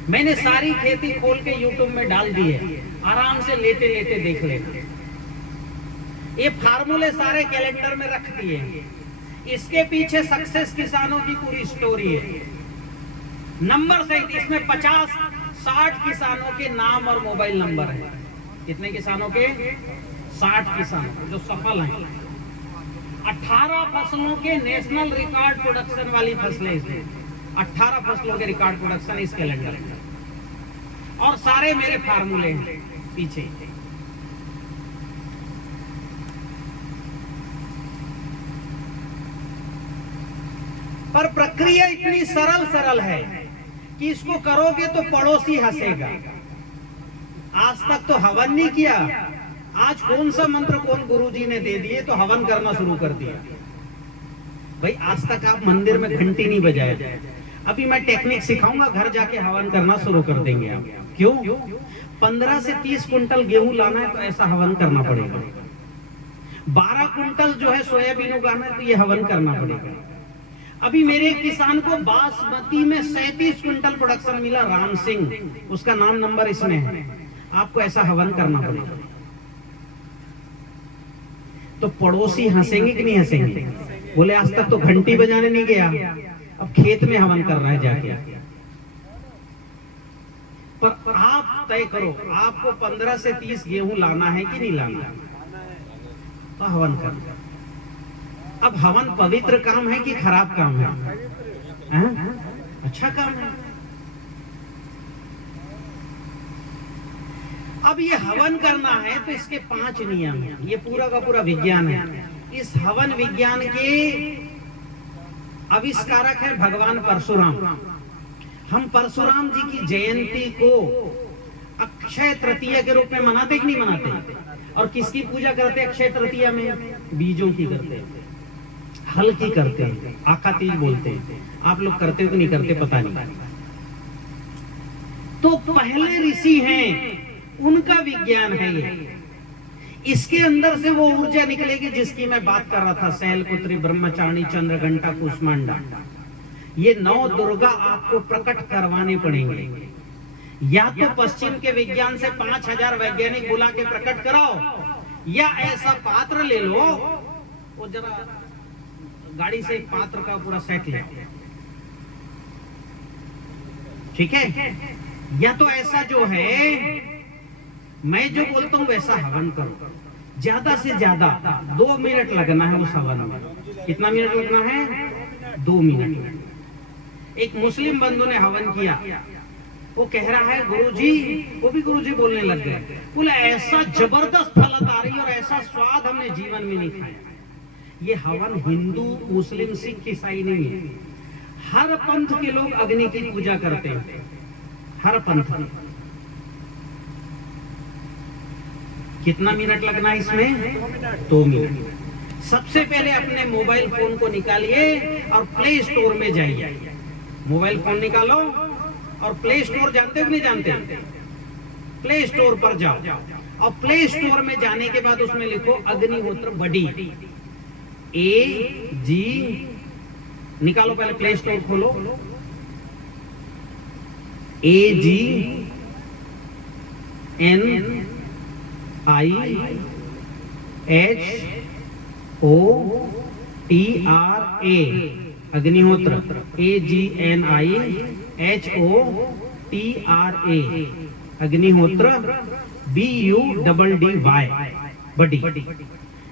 मैंने सारी खेती खोल के YouTube में डाल दी है, आराम से लेटे लेटे देख लेना। ये फार्मूले सारे कैलेंडर में रख दिए हैं। इसके पीछे सक्सेस किसानों की पूरी स्टोरी है, नंबर सहित। इसमें 50-60 किसानों के नाम और मोबाइल नंबर है। कितने किसानों के? 60 किसान जो सफल हैं। 18 फसलों के नेशनल रिकॉर्ड प्रोडक्शन वाली फसलें इसमें। 18 फसलों के रिकॉर्ड प्रोडक्शन इस कैलेंडर में, और सारे मेरे फार्मूले हैं पीछे। पर प्रक्रिया इतनी सरल है कि इसको करोगे तो पड़ोसी हंसेगा। आज तक तो हवन नहीं किया। आज कौन सा मंत्र कौन गुरुजी ने दे दिए तो हवन करना शुरू कर दिया। भाई आज तक आप मंदिर में घंटी नहीं बजाए। अभी मैं टेक्निक सिखाऊंगा, घर जाके हवन करना शुरू कर देंगे आप। क्यों? 15 से 30 कुंटल गेहूं लाना है तो ऐसा हवन करना पड़ेगा। 12 कुंटल जो है सोयाबीन उगाना है तो ये हवन करना पड़ेगा। अभी मेरे किसान को बासमती में 37 कुंटल प्रोडक्शन मिला, राम सिंह, उसका नाम नंबर इसमें है। आपको ऐसा हवन करना पड़ेगा। तो पड़ोसी हंसेंगे कि नहीं हंसेंगे? बोले आज तक तो घंटी बजाने नहीं गया, अब खेत में हवन कर रहा है जाके। पर आप तय करो, आपको 15 से 30 गेहूं लाना है कि नहीं लाना, तो हवन करना। अब हवन पवित्र काम है कि खराब काम है? अच्छा काम है। अब ये हवन करना है तो इसके 5 नियम हैं। ये पूरा का पूरा विज्ञान है। इस हवन विज्ञान के आविष्कारक है भगवान परशुराम। हम परशुराम जी की जयंती को अक्षय तृतीया के रूप में मनाते कि नहीं मनाते? और किसकी पूजा करते अक्षय तृतीया में? बीजों की करते हैं, हल की करते हैं, आकातीज बोलते हैं। आप लोग करते हो कि नहीं करते पता नहीं। तो पहले ऋषि हैं, उनका विज्ञान है ये। इसके अंदर से वो ऊर्जा निकलेगी जिसकी मैं बात कर रहा था, शैलपुत्री, ब्रह्मचारिणी, चंद्रघंटा, कूष्मांडा। ये 9 दुर्गा आपको प्रकट करवाने पड़ेंगे। या तो पश्चिम के विज्ञान से 5000 वैज्ञानिक बुला के प्रकट कराओ, या ऐसा पात्र ले लो, वो जरा गाड़ी से एक पात्र का पूरा सेट ले, ठीक है? या तो ऐसा जो है मैं जो बोलता हूं वैसा हवन करो। ज्यादा से ज्यादा 2 मिनट लगना है उस हवन में। कितना मिनट लगना है? 2 मिनट। एक मुस्लिम बंधु ने हवन किया, वो कह रहा है गुरुजी, वो भी गुरुजी बोलने लग गए, बोले ऐसा जबरदस्त फलत आ रही और ऐसा स्वाद हमने जीवन में नहीं खाया। ये हवन हिंदू, मुस्लिम, सिख, ईसाई नहीं है, हर पंथ के लोग अग्नि की पूजा करते हैं, हर पंथ। कितना मिनट लगना है इसमें? 2 मिनट। सबसे पहले अपने मोबाइल फोन को निकालिए और प्ले स्टोर में जाइए। मोबाइल फोन निकालो और प्ले स्टोर जानते हो नहीं जानते? प्ले स्टोर पर जाओ और प्ले स्टोर में जाने के बाद उसमें लिखो अग्निहोत्र बडी, AG, निकालो, पहले प्ले स्टोर खोलो, AGNIHOTRA, अग्निहोत्र, AGNIHOTRA, अग्निहोत्र, BUDDY, बडी।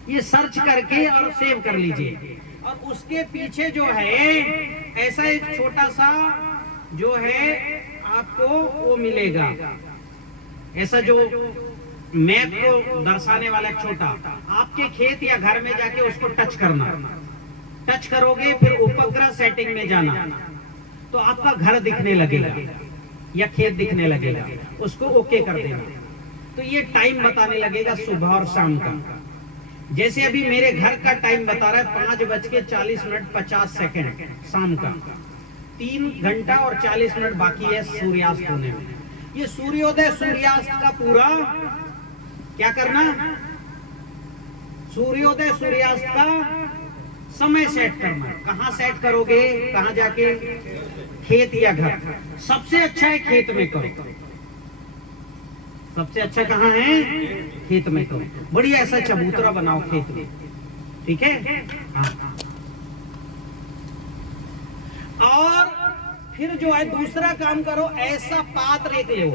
ये सर्च करके और सेव कर लीजिए। और उसके पीछे जो है ऐसा एक छोटा सा जो है आपको वो मिलेगा, ऐसा जो मैप को दर्शाने वाला छोटा, आपके खेत या घर में जाके उसको टच करना। टच करोगे फिर उपग्रह सेटिंग में जाना तो आपका घर दिखने लगेगा या खेत दिखने लगेगा, उसको ओके कर देना। तो ये टाइम बताने लगेगा सुबह और शाम का। जैसे अभी मेरे घर का टाइम बता रहा है 5:40:50 शाम का, 3 घंटा और 40 मिनट बाकी है सूर्यास्त होने में। ये सूर्योदय सूर्यास्त का पूरा क्या करना, सूर्योदय सूर्यास्त का समय सेट करना। कहाँ सेट करोगे? कहाँ जाके? खेत या घर। सबसे अच्छा है खेत में करो, सबसे अच्छा कहाँ है? खेत में करो। बढ़िया ऐसा चबूतरा बनाओ खेत में, ठीक है? हाँ। और फिर जो है दूसरा काम करो, ऐसा पात्र एक ले,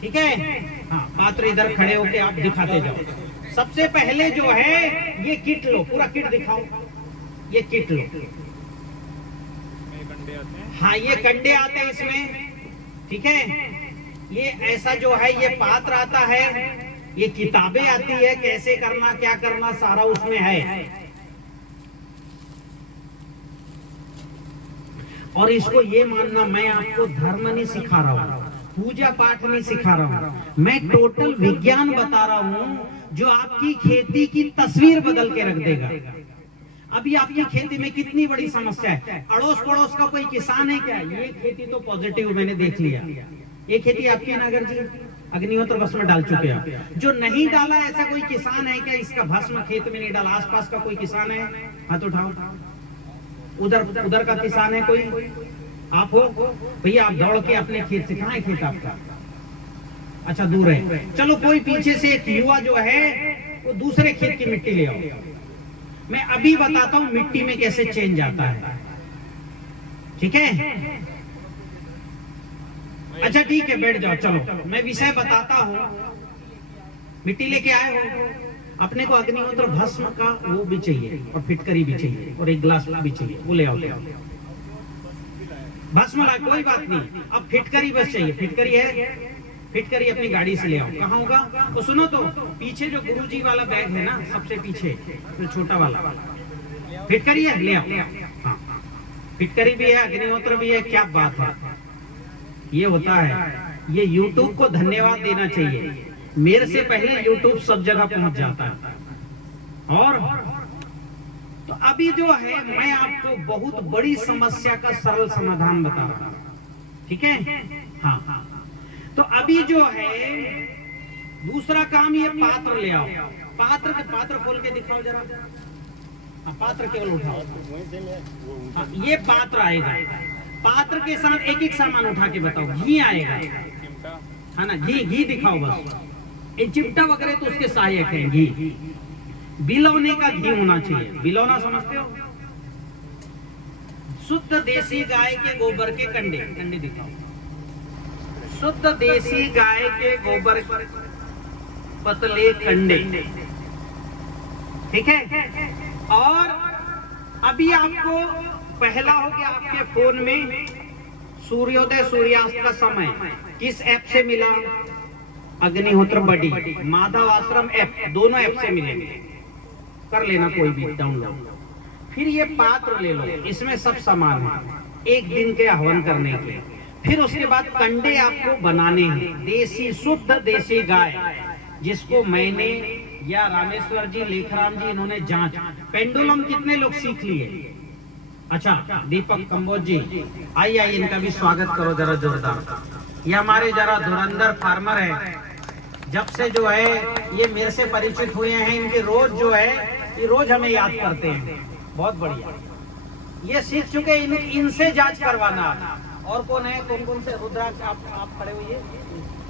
ठीक है? हाँ, पात्र इधर खड़े होके आप दिखाते जाओ। सबसे पहले जो है ये किट लो, पूरा किट दिखाओ, ये किट लो। हाँ, ये कंडे आते हैं इसमें, ठीक है? ये ऐसा जो है ये पात्र आता है, ये किताबें आती है, कैसे करना क्या करना सारा उसमें है। और इसको ये मानना मैं आपको धर्म नहीं सिखा रहा हूँ, पूजा पाठ नहीं सिखा रहा हूँ, मैं टोटल विज्ञान बता रहा हूँ जो आपकी खेती की तस्वीर बदल के रख देगा। अभी आपकी खेती में कितनी बड़ी समस्या है, अड़ोस पड़ोस का कोई किसान है क्या? ये खेती तो पॉजिटिव मैंने देख लिया। ये खेती आपकी नागर जी अग्निहोत्र भस्म में डाल चुके हैं। जो नहीं डाला ऐसा कोई किसान है क्या? इसका भस्म खेत में नहीं डाला, आसपास का कोई किसान है? हाथ उठाओ। उधर का किसान है कोई? आप हो भैया, आप दौड़ के अपने खेत से, कहाँ है खेत आपका? अच्छा दूर है। चलो कोई पीछे से एक युवा जो है वो दूसरे खेत की मिट्टी ले आओ। मैं अभी बताता हूँ मिट्टी में कैसे चेंज आता है, ठीक है? अच्छा ठीक है, बैठ जाओ। चलो मैं विषय बताता हूँ। मिट्टी लेके आए हो, अपने को अग्निहोत्र भस्म का वो भी चाहिए और फिटकरी भी चाहिए और एक गिलास भी चाहिए, वो ले आओ। भस्म ला, कोई बात नहीं, अब फिटकरी बस चाहिए। फिटकरी है? फिटकरी अपनी गाड़ी से ले आओ। कहाँ होगा? तो सुनो, तो पीछे जो गुरुजी वाला बैग है ना, सबसे पीछे तो छोटा वाला फिटकरी है, ले आओ। हाँ, फिटकरी भी है, अग्निहोत्र भी है। क्या बात है, ये होता है। ये YouTube को धन्यवाद देना चाहिए, मेरे से पहले YouTube सब जगह पहुंच जाता है। और तो अभी जो है मैं आपको बहुत बड़ी समस्या का सरल समाधान बता रहा हूं, ठीक है? हाँ, तो अभी जो है दूसरा काम, ये पात्र ले आओ। पात्र खोल के दिखाओ जरा। हाँ, पात्र केवल उठाओ। हाँ, ये पात्र आएगा। पात्र के साथ एक एक सामान उठा के बताओ। घी आएगा, है ना? घी दिखाओ बस। ये चिमटा वगैरह तो उसके सहायक है। घी, बिलौने का घी होना चाहिए। बिलौना समझते हो? शुद्ध देसी गाय के गोबर के कंडे दिखाओ। शुद्ध देसी गाय के गोबर पतले कंडे, ठीक है। और अभी आपको पहला हो गया आपके फोन में सूर्योदय सूर्यास्त का समय किस ऐप से मिला? अग्निहोत्र बडी, माधव आश्रम ऐप, दोनों ऐप से मिलेंगे, कर लेना कोई भी डाउनलोड। फिर ये पात्र ले लो, इसमें सब सामान है एक दिन के हवन करने के। फिर उसके बाद कंडे आपको बनाने हैं, देसी शुद्ध देसी गाय, जिसको मैंने या रामेश्वर जी, लेखराम जी, इन्होंने जांच। पेंडुलम कितने लोग सीख लिए? अच्छा, दीपक कंबोज जी, आइए इनका भी स्वागत करो जरा जोरदार। ये हमारे जरा धुरंधर फार्मर है, जब से जो है ये मेरे से परिचित हुए हैं, इनके रोज जो है ये रोज हमें याद करते हैं। बहुत बढ़िया, ये सीख चुके, इनसे जांच करवाना। और कौन है, कौन कौन से? रुद्राक्ष आप खड़े हुए,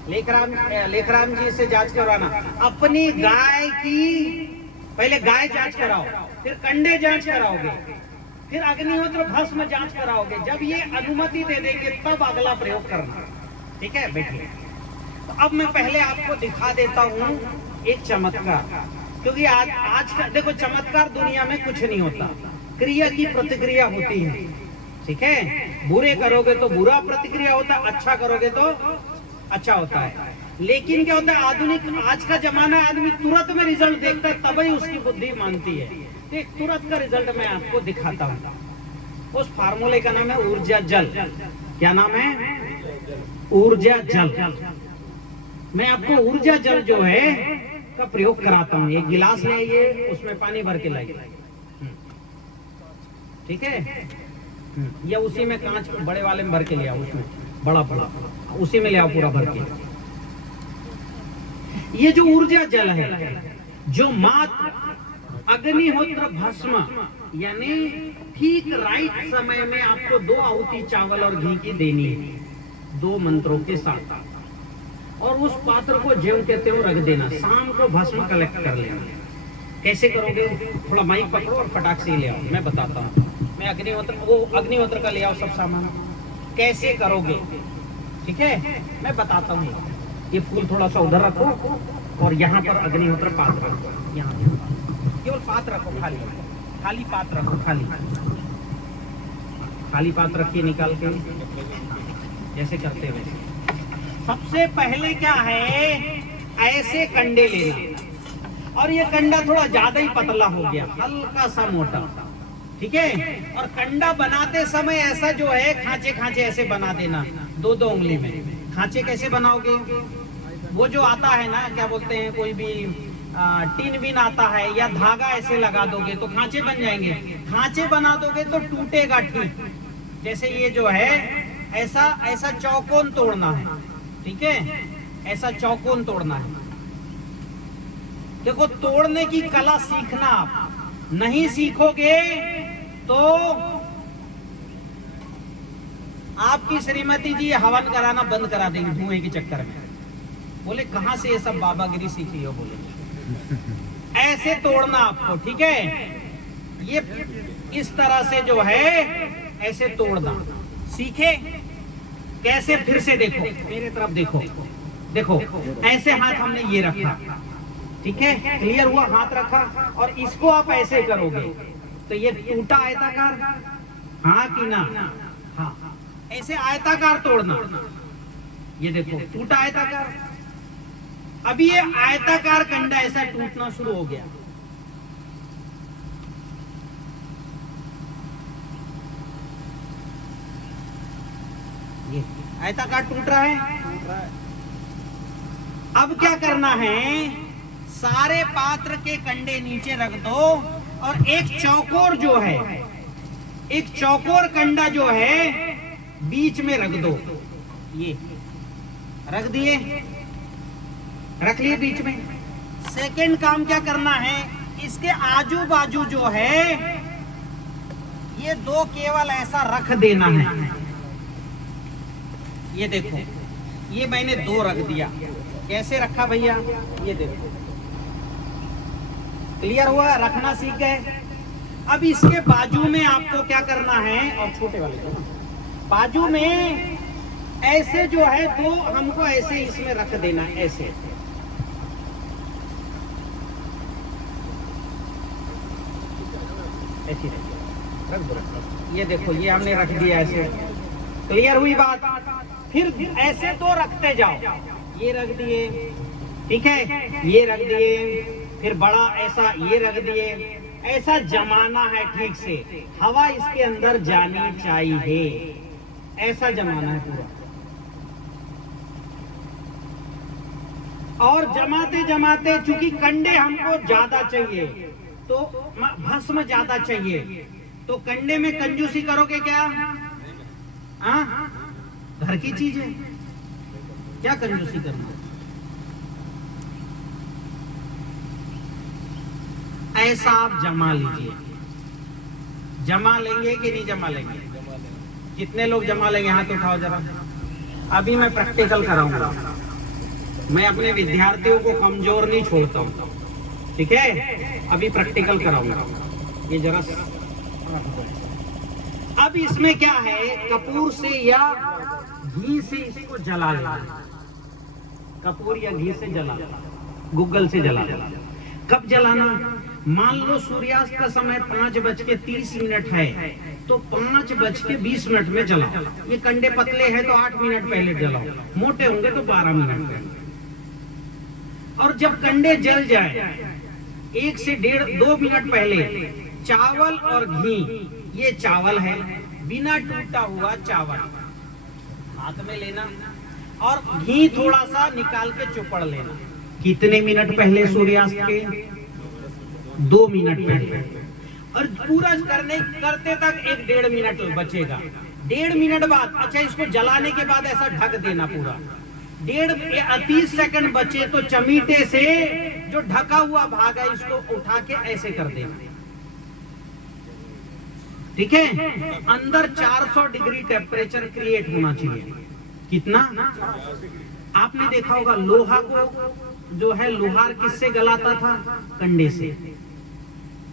लेखराम जी से जांच करवाना। अपनी गाय की पहले गाय जांच कराओ, फिर कंडे जांच कराओगे, फिर अग्निहोत्र भस्म जांच कराओगे। जब ये अनुमति दे देंगे तब अगला प्रयोग करना, ठीक है? बैठिए। तो अब मैं पहले आपको दिखा देता हूँ एक चमत्कार, क्योंकि आज का देखो, चमत्कार दुनिया में कुछ नहीं होता, क्रिया की प्रतिक्रिया होती है, ठीक है? बुरे करोगे तो बुरा प्रतिक्रिया होता है, अच्छा करोगे तो अच्छा होता है। लेकिन क्या होता है, आधुनिक आज का जमाना, आदमी तुरंत में रिजल्ट देखता है, तभी उसकी बुद्धि मानती है। तो एक तुरंत का रिजल्ट मैं आपको दिखाता हूँ। उस फार्मूले का नाम है ऊर्जा जल। क्या नाम है? ऊर्जा जल। मैं आपको ऊर्जा जल जो है का प्रयोग कराता हूँ। एक गिलास ले आइए, उसमें पानी भर के लाइए, ठीक है? या उसी में कांच बड़े वाले में भर के ले आओ, उसमें बड़ा उसी में ले आओ पूरा भर के। ये जो ऊर्जा जल है, जो मात्र अग्निहोत्र भस्म, यानी ठीक राइट समय में आपको 2 आहुति चावल और घी की देनी है, 2 मंत्रों के साथ। और उस पात्र को ज्यों कहते हो रख देना, शाम को भस्म कलेक्ट कर लेना। कैसे करोगे? थोड़ा माइक पकड़ो और फटाक से ले आओ, मैं बताता हूँ। मैं अग्निहोत्र का ले आओ सब सामान। कैसे करोगे, ठीक है? मैं बताता हूँ। ये फूल थोड़ा सा उधर रखो और यहाँ पर अग्निहोत्र पात्र रखो, यहाँ केवल पात्र रखो, खाली पात्र रखो, खाली पात्र रखिए निकाल के, जैसे करते वैसे। सबसे पहले क्या है, ऐसे कंडे लेना, और ये कंडा थोड़ा ज्यादा ही पतला हो गया, हल्का सा मोटा, ठीक है? और कंडा बनाते समय ऐसा जो है खांचे खांचे ऐसे बना देना, 2-2 उंगली में। खांचे कैसे बनाओगे? वो जो आता है ना, क्या बोलते हैं, कोई भी टीन बिन आता है, या धागा ऐसे लगा दोगे तो खांचे बन जाएंगे। खांचे बना दोगे तो टूटेगा ठीक। जैसे ये जो है ऐसा चौकोन तोड़ना है, ठीक है? ऐसा चौकोन तोड़ना है। देखो, तोड़ने की कला सीखना, आप नहीं सीखोगे तो आपकी श्रीमती जी हवन कराना बंद करा देंगे धुएं के चक्कर में। बोले कहां से ये सब बाबागिरी सीखी हो? बोले ऐसे तोड़ना आपको, ठीक है? ये इस तरह से जो है ऐसे तोड़ना सीखे। कैसे? फिर से देखो, मेरे तरफ देखो, देखो ऐसे हाथ हमने ये रखा, ठीक है? क्लियर हुआ? हाथ रखा और इसको आप ऐसे करोगे तो ये टूटा आयताकार, हाँ कि ना? हाँ, ऐसे आयताकार तोड़ना। ये देखो टूटा आयताकार। अभी ये आयताकार कंडा ऐसा टूटना शुरू हो गया। ये आयताकार टूट रहा है। अब क्या करना है, सारे पात्र के कंडे नीचे रख दो और एक चौकोर जो है, एक चौकोर कंडा जो है बीच में रख दो। ये रख दिए, रख लिए बीच में। सेकंड काम क्या करना है, इसके आजू बाजू जो है ये 2 केवल ऐसा रख देना है। ये देखो, ये मैंने 2 रख दिया। कैसे रखा भैया? ये देखो, क्लियर हुआ? रखना सीख गए। अब इसके बाजू में आपको क्या करना है, और छोटे वाले को बाजू में ऐसे जो है 2 हमको ऐसे इसमें रख देना, ऐसे ऐसी रख दो। ये देखो, ये हमने रख दिया ऐसे। क्लियर हुई बात? फिर ऐसे दो रखते जाओ, ये रख दिए, ठीक है, ये रख दिए, फिर बड़ा ऐसा ये रख दिए। ऐसा जमाना है ठीक से, हवा इसके अंदर जानी चाहिए, ऐसा जमाना है पूरा। और जमाते जमाते, चूंकि कंडे हमको ज्यादा चाहिए तो भस्म ज्यादा चाहिए, तो कंडे में कंजूसी करोगे क्या? हाँ, घर की चीज है, क्या कंजूसी करना? ऐसा आप जमा लीजिए। जमा लेंगे कि नहीं जमा लेंगे? कितने लोग जमा लेंगे? हाथ उठाओ जरा। अभी मैं प्रैक्टिकल कराऊंगा। मैं अपने विद्यार्थियों को कमजोर नहीं छोड़ता हूं, ठीक है? अभी प्रैक्टिकल कराऊंगा। ये जरा अब इसमें क्या है, कपूर से या घी से इसको जला लेना। कपूर या घी से जला, गूगल से जला। कब जलाना? मान लो सूर्यास्त का समय 5:30 है, तो 5:20 में जलाओ। ये कंडे पतले हैं तो 8 मिनट पहले जलाओ, मोटे होंगे तो 12 मिनट पहले। और जब कंडे जल जाए 1 से 1.5-2 मिनट पहले चावल और घी, ये चावल है, बिना टूटा हुआ चावल हाथ में लेना और घी थोड़ा सा निकाल के चुपड़ लेना। कितने मिनट पहले? सूर्यास्त के 2 मिनट पहले। और पूरा करते तक 1-1.5 मिनट बचेगा। 1.5 मिनट बाद, अच्छा इसको जलाने के बाद ऐसा ढक देना पूरा। 30 सेकंड बचे तो चमीटे से जो ढका हुआ भाग है इसको उठा के ऐसे कर देना, ठीक है? अंदर 400 डिग्री टेम्परेचर क्रिएट होना चाहिए। कितना? आपने देखा होगा लोहा को जो है, लोहार किससे गलाता था? कंडे से।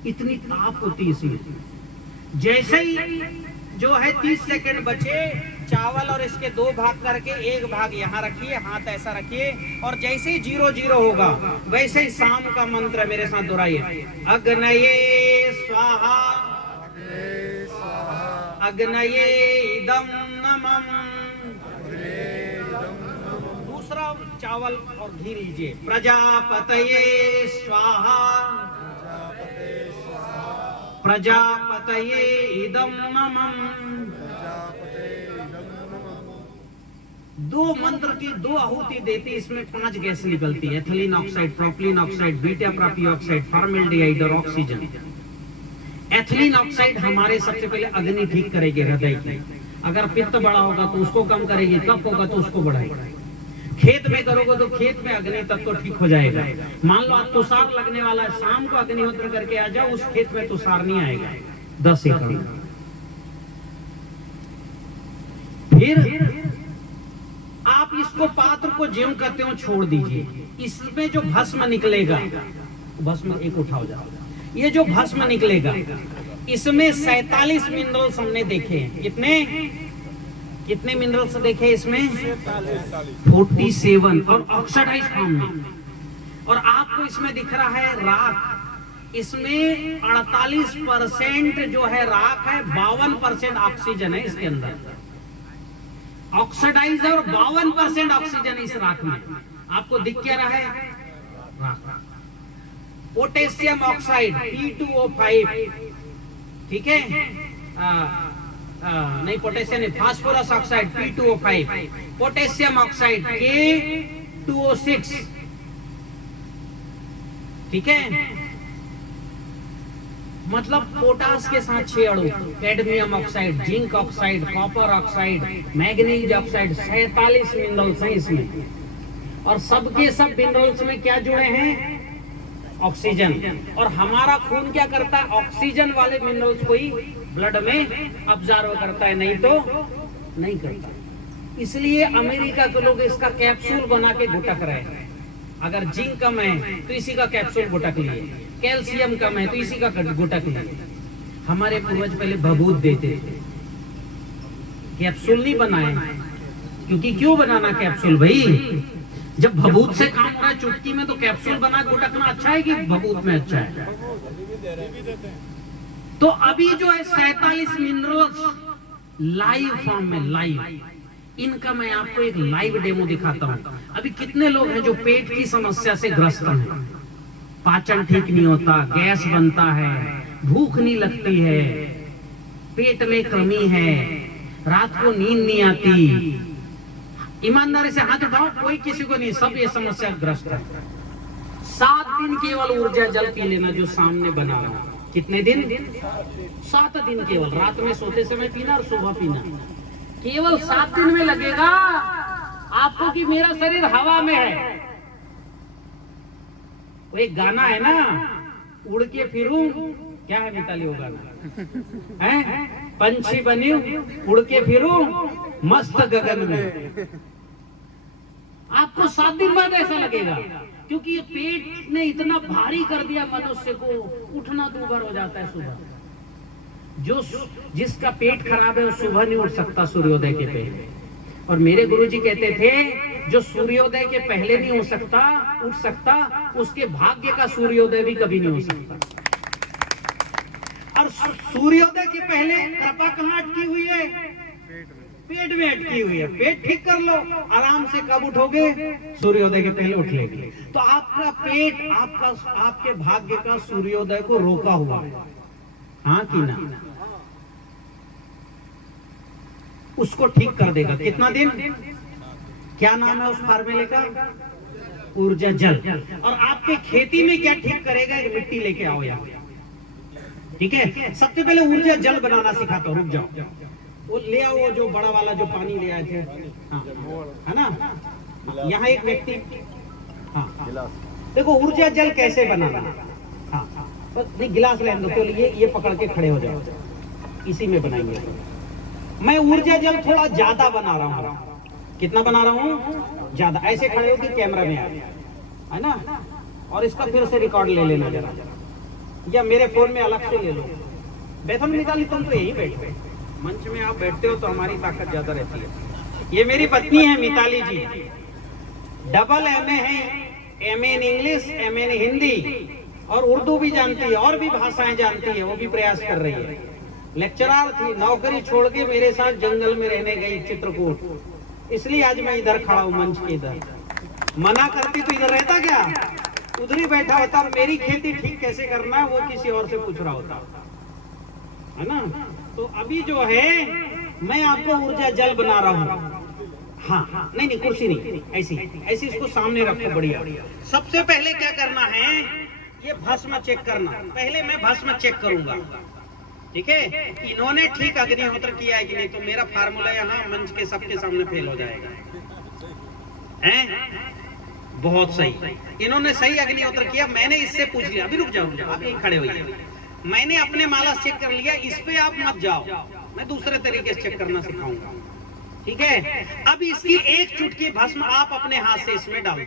इतनी ताप होती इसमें। जैसे ही जो है 30 सेकंड बचे, चावल और इसके 2 भाग करके 1 भाग यहाँ रखिए, हाथ ऐसा रखिए, और जैसे ही 0-0 होगा वैसे ही शाम का मंत्र मेरे साथ दोहराइए। अग्नये स्वाहा, अग्नये इदं नमः। दूसरा चावल और घी लीजिए। प्रजापतये स्वाहा, प्रजापतये इदं नमः। 2 मंत्र की 2 आहुति देती, इसमें 5 गैस निकलती है। Ethylene oxide, propylene oxide, beta propy oxide, formaldehyde और ऑक्सीजन। एथिलीन ऑक्साइड हमारे सबसे पहले अग्नि ठीक करेगी हृदय की। अगर पित्त बड़ा होगा तो उसको कम करेगी, कफ होगा तो उसको बढ़ाएगी। खेत में करोगे तो खेत में अग्नि तत्व ठीक हो जाएगा। मान लो आज तुषार लगने वाला है, शाम को अग्निहोत्र करके आ जाओ, उस खेत में तुषार नहीं आएगा 10 एकड़। फिर आप इसको पात्र को ज्यों कहते हो छोड़ दीजिए। इसमें जो भस्म निकलेगा, भस्म एक उठाओ जाओ, ये जो भस्म निकलेगा इसमें 47 मिनरल्स हमने देखे हैं। कितने मिनरल्स देखे इसमें? 47 और ऑक्सीडाइज फॉर्म में। और आपको इसमें दिख रहा है राख। इसमें 48% जो है राख है, 52% ऑक्सीजन है इसके अंदर। ऑक्सीडाइज और 52% ऑक्सीजन इस राख में। आपको दिख क्या रहा है? राख। पोटेशियम ऑक्साइड P2O5, ठीक है? नहीं, पोटेशियम नहीं, phosphorus oxide P2O5, potassium oxide K2O6, ठीक है? मतलब पोटास के साथ 6 अणु, cadmium oxide, zinc oxide, copper oxide, manganese oxide, 47 minerals हैं इसमें। और सबके सब मिनरल्स में क्या जुड़े हैं? ऑक्सीजन। और हमारा खून क्या करता है? ऑक्सीजन वाले मिनरल्स को ही ब्लड में ऑब्जर्व करता है, नहीं तो नहीं करता। इसलिए अमेरिका के लोग इसका कैप्सूल बना के गुटक रहे हैं। अगर जिंक कम है तो इसी का कैप्सूल गुटक लिए, कैल्शियम कम है तो इसी का गुटक लिए। हमारे पूर्वज पहले भभूत देते थे, कैप्सूल नहीं बनाए। क्योंकि क्यों बनाना कैप्सूल भाई? जब भभूत से काम हो रहा है चुटकी में, तो कैप्सूल बना गुटकना अच्छा है कि भभूत में अच्छा है? तो अभी जो है 47 मिनरल्स लाइव फॉर्म में, लाइव, इनका मैं आपको एक लाइव डेमो दिखाता हूं। अभी कितने लोग हैं जो पेट की समस्या से ग्रस्त हैं, पाचन ठीक नहीं होता, गैस बनता है, भूख नहीं लगती है, पेट में कमी है, रात को नींद नहीं आती। ईमानदारी से हाथ उठाओ, कोई किसी को नहीं, सब ये समस्या ग्रस्त है। 7 दिन केवल ऊर्जा जल पी लेना जो सामने बना रहा। कितने दिन? 7 दिन केवल, रात में सोते समय पीना और सुबह पीना। केवल 7 दिन में लगेगा आपको कि मेरा शरीर हवा में है। वो एक गाना है ना, उड़ के फिरूं, क्या है मिताली वो गाना है? पंछी बनी उड़ के फिरूं मस्त गगन में। आपको 7 दिन बाद ऐसा लगेगा, क्योंकि ये पेट ने इतना भारी कर दिया मनुष्य को, उठना दूभर हो जाता है सुबह। जो जिसका पेट खराब है वो सुबह नहीं उठ सकता सूर्योदय के पहले। और मेरे गुरुजी कहते थे जो सूर्योदय के पहले नहीं उठ सकता उसके भाग्य का सूर्योदय भी कभी नहीं हो सकता। और सूर्योदय के पहले कृपा कहाँ अटकी हुई है? पेट में अटकी हुई है। पेट ठीक कर लो, आराम से कब उठोगे? सूर्योदय के पहले उठ लेंगे। तो आपका पेट आपके भाग्य का सूर्योदय को रोका हुआ है, हाँ कि ना? उसको ठीक कर देगा। कितना दिन? क्या नाम है उस फार्मूले का? ऊर्जा जल। और आपके खेती में क्या ठीक करेगा? एक मिट्टी लेके आओ यहाँ, ठीक है? सबसे पहले ऊर्जा जल बनाना सिखाता हूँ, रुक जाओ। वो ले आओ, वो जो बड़ा वाला जो पानी ले आए थे, हाँ, है ना? यहाँ एक व्यक्ति, हाँ, देखो ऊर्जा जल कैसे बनाना। हाँ, नहीं गिलास लेने दो, ये पकड़ के खड़े हो जाओ, इसी में बनाएंगे। मैं ऊर्जा जल थोड़ा ज्यादा बना रहा हूँ। कितना बना रहा हूँ? ज्यादा। ऐसे खड़े हो कि कैमरा में है ना? और इसका फिर से रिकॉर्ड ले लेना जरा, या मेरे फोन में अलग से ले लो। बैठो निकाली, तुम तो यही बैठो, मंच में आप बैठते हो तो हमारी ताकत ज्यादा रहती है। ये मेरी पत्नी है मिताली जी, डबल MA है, MA इन इंग्लिश, MA इन हिंदी, और उर्दू भी जानती है, और भी भाषाएं जानती है। वो भी प्रयास कर रही है। लेक्चरर थी, नौकरी छोड़ के मेरे साथ जंगल में रहने गई चित्रकूट, इसलिए आज मैं इधर खड़ा हूँ मंच के इधर। मना करती तो इधर रहता क्या? उधर ही बैठा होता। मेरी खेती ठीक कैसे करना है वो किसी और से पूछ रहा होता, है ना? तो अभी जो है मैं आपको ऊर्जा जल बना रहा हूँ। हाँ, नहीं कुर्सी नहीं, ऐसी इसको सामने रखो, बढ़िया। सबसे पहले क्या करना है? ये भस्म चेक करना। पहले मैं भस्म चेक करूंगा, ठीक है? इन्होंने ठीक अग्निहोत्र किया है कि नहीं, तो मेरा फार्मूला यहाँ मंच के सबके सामने फेल हो जाएगा। हैं? बहुत सही, इन्होंने सही अग्निहोत्र किया। मैंने इससे पूछ लिया, अभी रुक जाओ, आप यहीं खड़े होइए। मैंने अपने माला चेक कर लिया, इस पे आप मत जाओ, मैं दूसरे तरीके से चेक करना सिखाऊंगा, ठीक है? अब इसकी एक चुटकी भस्म आप अपने हाथ से इसमें डालो,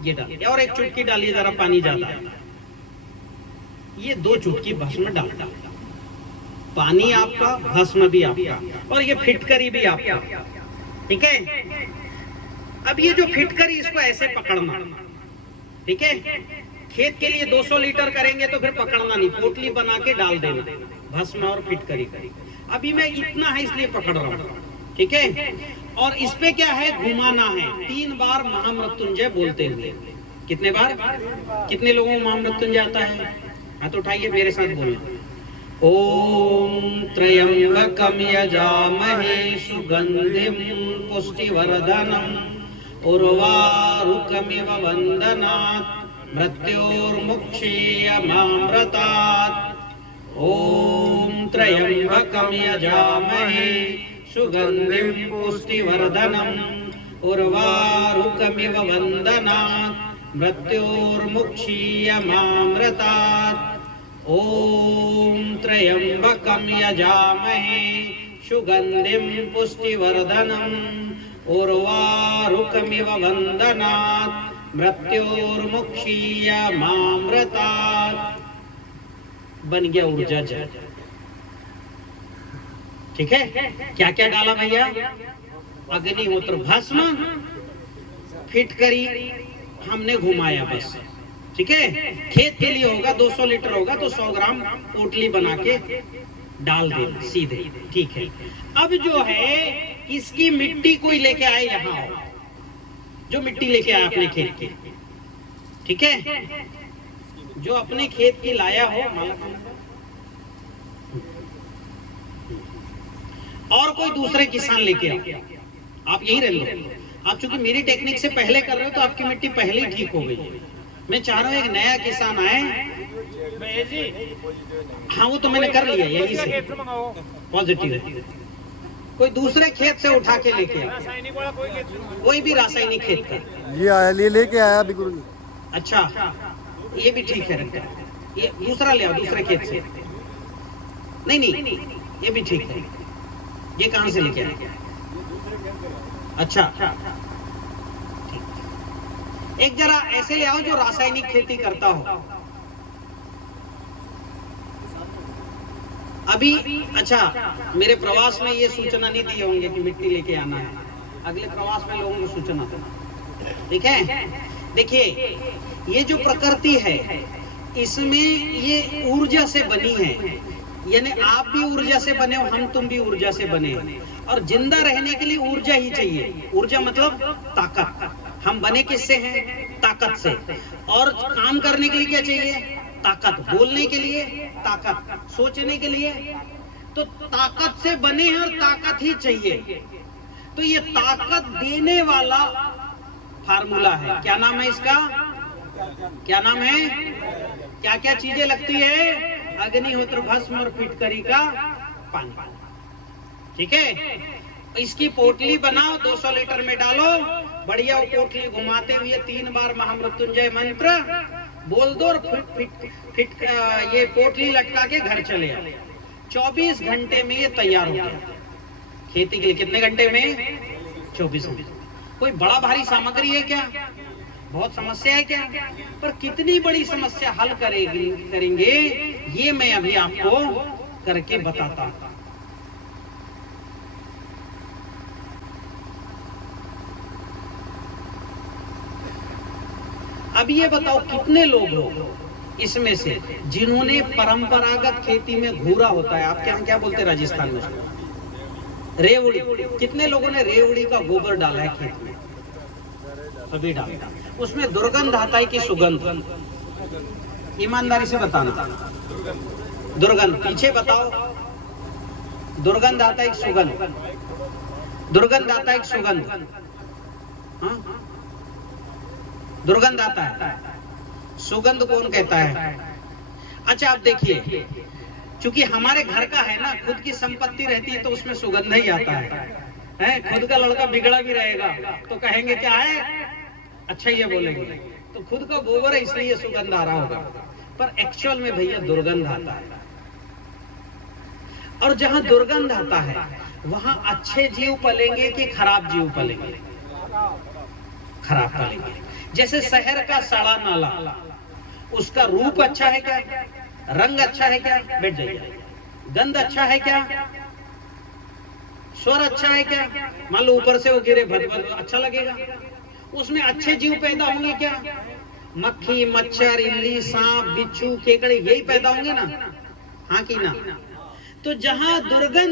ये डालिए, और एक चुटकी डालिए, जरा पानी ज्यादा। ये 2 चुटकी भस्म डाल, पानी आपका, भस्म भी आपका, और ये फिटकरी भी आपका, ठीक है? अब ये जो फिटकरी, इसको ऐसे पकड़ना, ठीक है? खेत के लिए 200 लीटर करेंगे तो फिर पकड़ना नहीं, पोटली बना के डाल देना, भस्म और फिटकरी। अभी मैं इतना है इसलिए पकड़ रहा हूँ, ठीक है? और इस पे क्या है? घुमाना है 3 बार महामृत्युंजय बोलते हुए। कितने बार? कितने लोगों को महामृत्युंजय आता है? हाथ उठाइए, मेरे साथ बोलना। ओम त्र्यंबकम यजामहे सुगंधिम पुष्टिवर्धनम उर्वारुकमिव वंदनात् मृत्योर्मुक्षीयमामृतात्। ओम त्र्यंबकम यजामहे सुगंधिम पुष्टिवर्धनम उर्वारुकमिव वंदनात् मृत्योर्मुक्षीयमामृतात्। ओम त्र्यंबकम यजामहे सुगंधिम पुष्टिवर्धनम उर्वारुकमिव वंदनात् मृत्योर्मुक्षीयमामृतात्। बन गया ऊर्जा जल, ठीक है? क्या क्या डाला भैया? अग्निहोत्र भस्म, फिटकरी हमने घुमाया बस, ठीक है। खेत के लिए होगा 200 लीटर होगा तो 100 ग्राम पोटली बना के डाल देना सीधे, ठीक है। अब जो है इसकी मिट्टी कोई लेके आए, यहाँ आओ, जो मिट्टी लेके आया अपने खेत की, ठीक है, जो अपने खेत की लाया हो और कोई दूसरे किसान लेके आओ, आप यही रह लो। आप चूंकि मेरी टेक्निक से पहले कर रहे हो तो आपकी मिट्टी पहले ही ठीक हो गई। मैं चाह रहा हूँ एक नया किसान आए। हाँ वो तो मैंने कर लिया यही से पॉजिटिव है। कोई दूसरे खेत से उठा के लेके आओ, कोई भी रासायनिक खेत का। ये आया, ये लेके आया अभी गुरुजी। अच्छा ये भी ठीक है, ये दूसरा ले आओ दूसरे खेत से। नहीं नहीं ये भी ठीक है। ये कहां से लेके आए? अच्छा ठीक। एक जरा ऐसे ले आओ जो रासायनिक खेती करता हो अभी। अच्छा मेरे प्रवास में ये सूचना नहीं दिए होंगे कि मिट्टी लेके आना है, अगले प्रवास में लोगों को सूचना देना, ठीक है। देखिए ये जो प्रकृति है इसमें ये ऊर्जा से बनी है, यानी आप भी ऊर्जा से बने हो, हम तुम भी ऊर्जा से बने हैं। और जिंदा रहने के लिए ऊर्जा ही चाहिए। ऊर्जा मतलब ताकत। हम बने किससे हैं? ताकत से। और काम करने के लिए क्या चाहिए? ताकत। बोलने के लिए ताकत, सोचने के लिए तो ताकत से बने हैं और ताकत ही चाहिए। तो ये ताकत देने वाला फार्मूला है। क्या नाम है इसका? क्या नाम है? क्या क्या चीजें लगती है? अग्निहोत्र, भस्म और फिटकरी का पानी, ठीक है। इसकी पोटली बनाओ, 200 लीटर में डालो, बढ़िया वो पोटली घुमाते हुए 3 बार महामृत्युंजय मंत्र बोल दो और ये पोटली लटका के घर चले आओ। 24 घंटे में ये तैयार हो गया। खेती के लिए कितने घंटे में? 24 घंटे। कोई बड़ा भारी सामग्री है क्या? बहुत समस्या है क्या? पर कितनी बड़ी समस्या हल करेंगे ये मैं अभी आपको करके बताता हूं। अब ये बताओ कितने लोग हो इसमें से जिन्होंने परंपरागत खेती में घूरा होता है, आपके यहाँ क्या बोलते हैं राजस्थान में, रेवड़ी। कितने लोगों ने रेवड़ी का गोबर डाला है खेत में? सभी डाला। उसमें दुर्गंध आता है कि सुगंध? ईमानदारी से बताना। दुर्गंध। पीछे बताओ, दुर्गंध आता है कि सुगंध? दुर्गंध आता है कि सुगंध? हाँ दुर्गंध आता है। सुगंध कौन कहता है? अच्छा आप देखिए, चूंकि हमारे घर का है ना, खुद की संपत्ति रहती है तो उसमें सुगंध ही आता है। खुद का लड़का बिगड़ा भी रहेगा तो कहेंगे क्या है, अच्छा ये बोलेंगे। तो खुद का गोबर है इसलिए सुगंध आ रहा होगा, पर एक्चुअल में भैया दुर्गंध आता है। और जहां दुर्गंध आता है वहां अच्छे जीव पलेंगे कि खराब जीव पलेंगे? खराब पलेंगे। जैसे शहर का सड़ा नाला, उसका रूप अच्छा है क्या? रंग अच्छा है क्या? बैठ जाइए। गंध अच्छा है क्या? स्वर अच्छा है क्या? मान लो ऊपर से वो गिरे भद अच्छा लगेगा? उसमें अच्छे जीव पैदा होंगे क्या? मक्खी, मच्छर, इल्ली, सांप, बिच्छू, केकड़े यही पैदा होंगे ना? हाँ कि ना? तो जहां दुर्गंध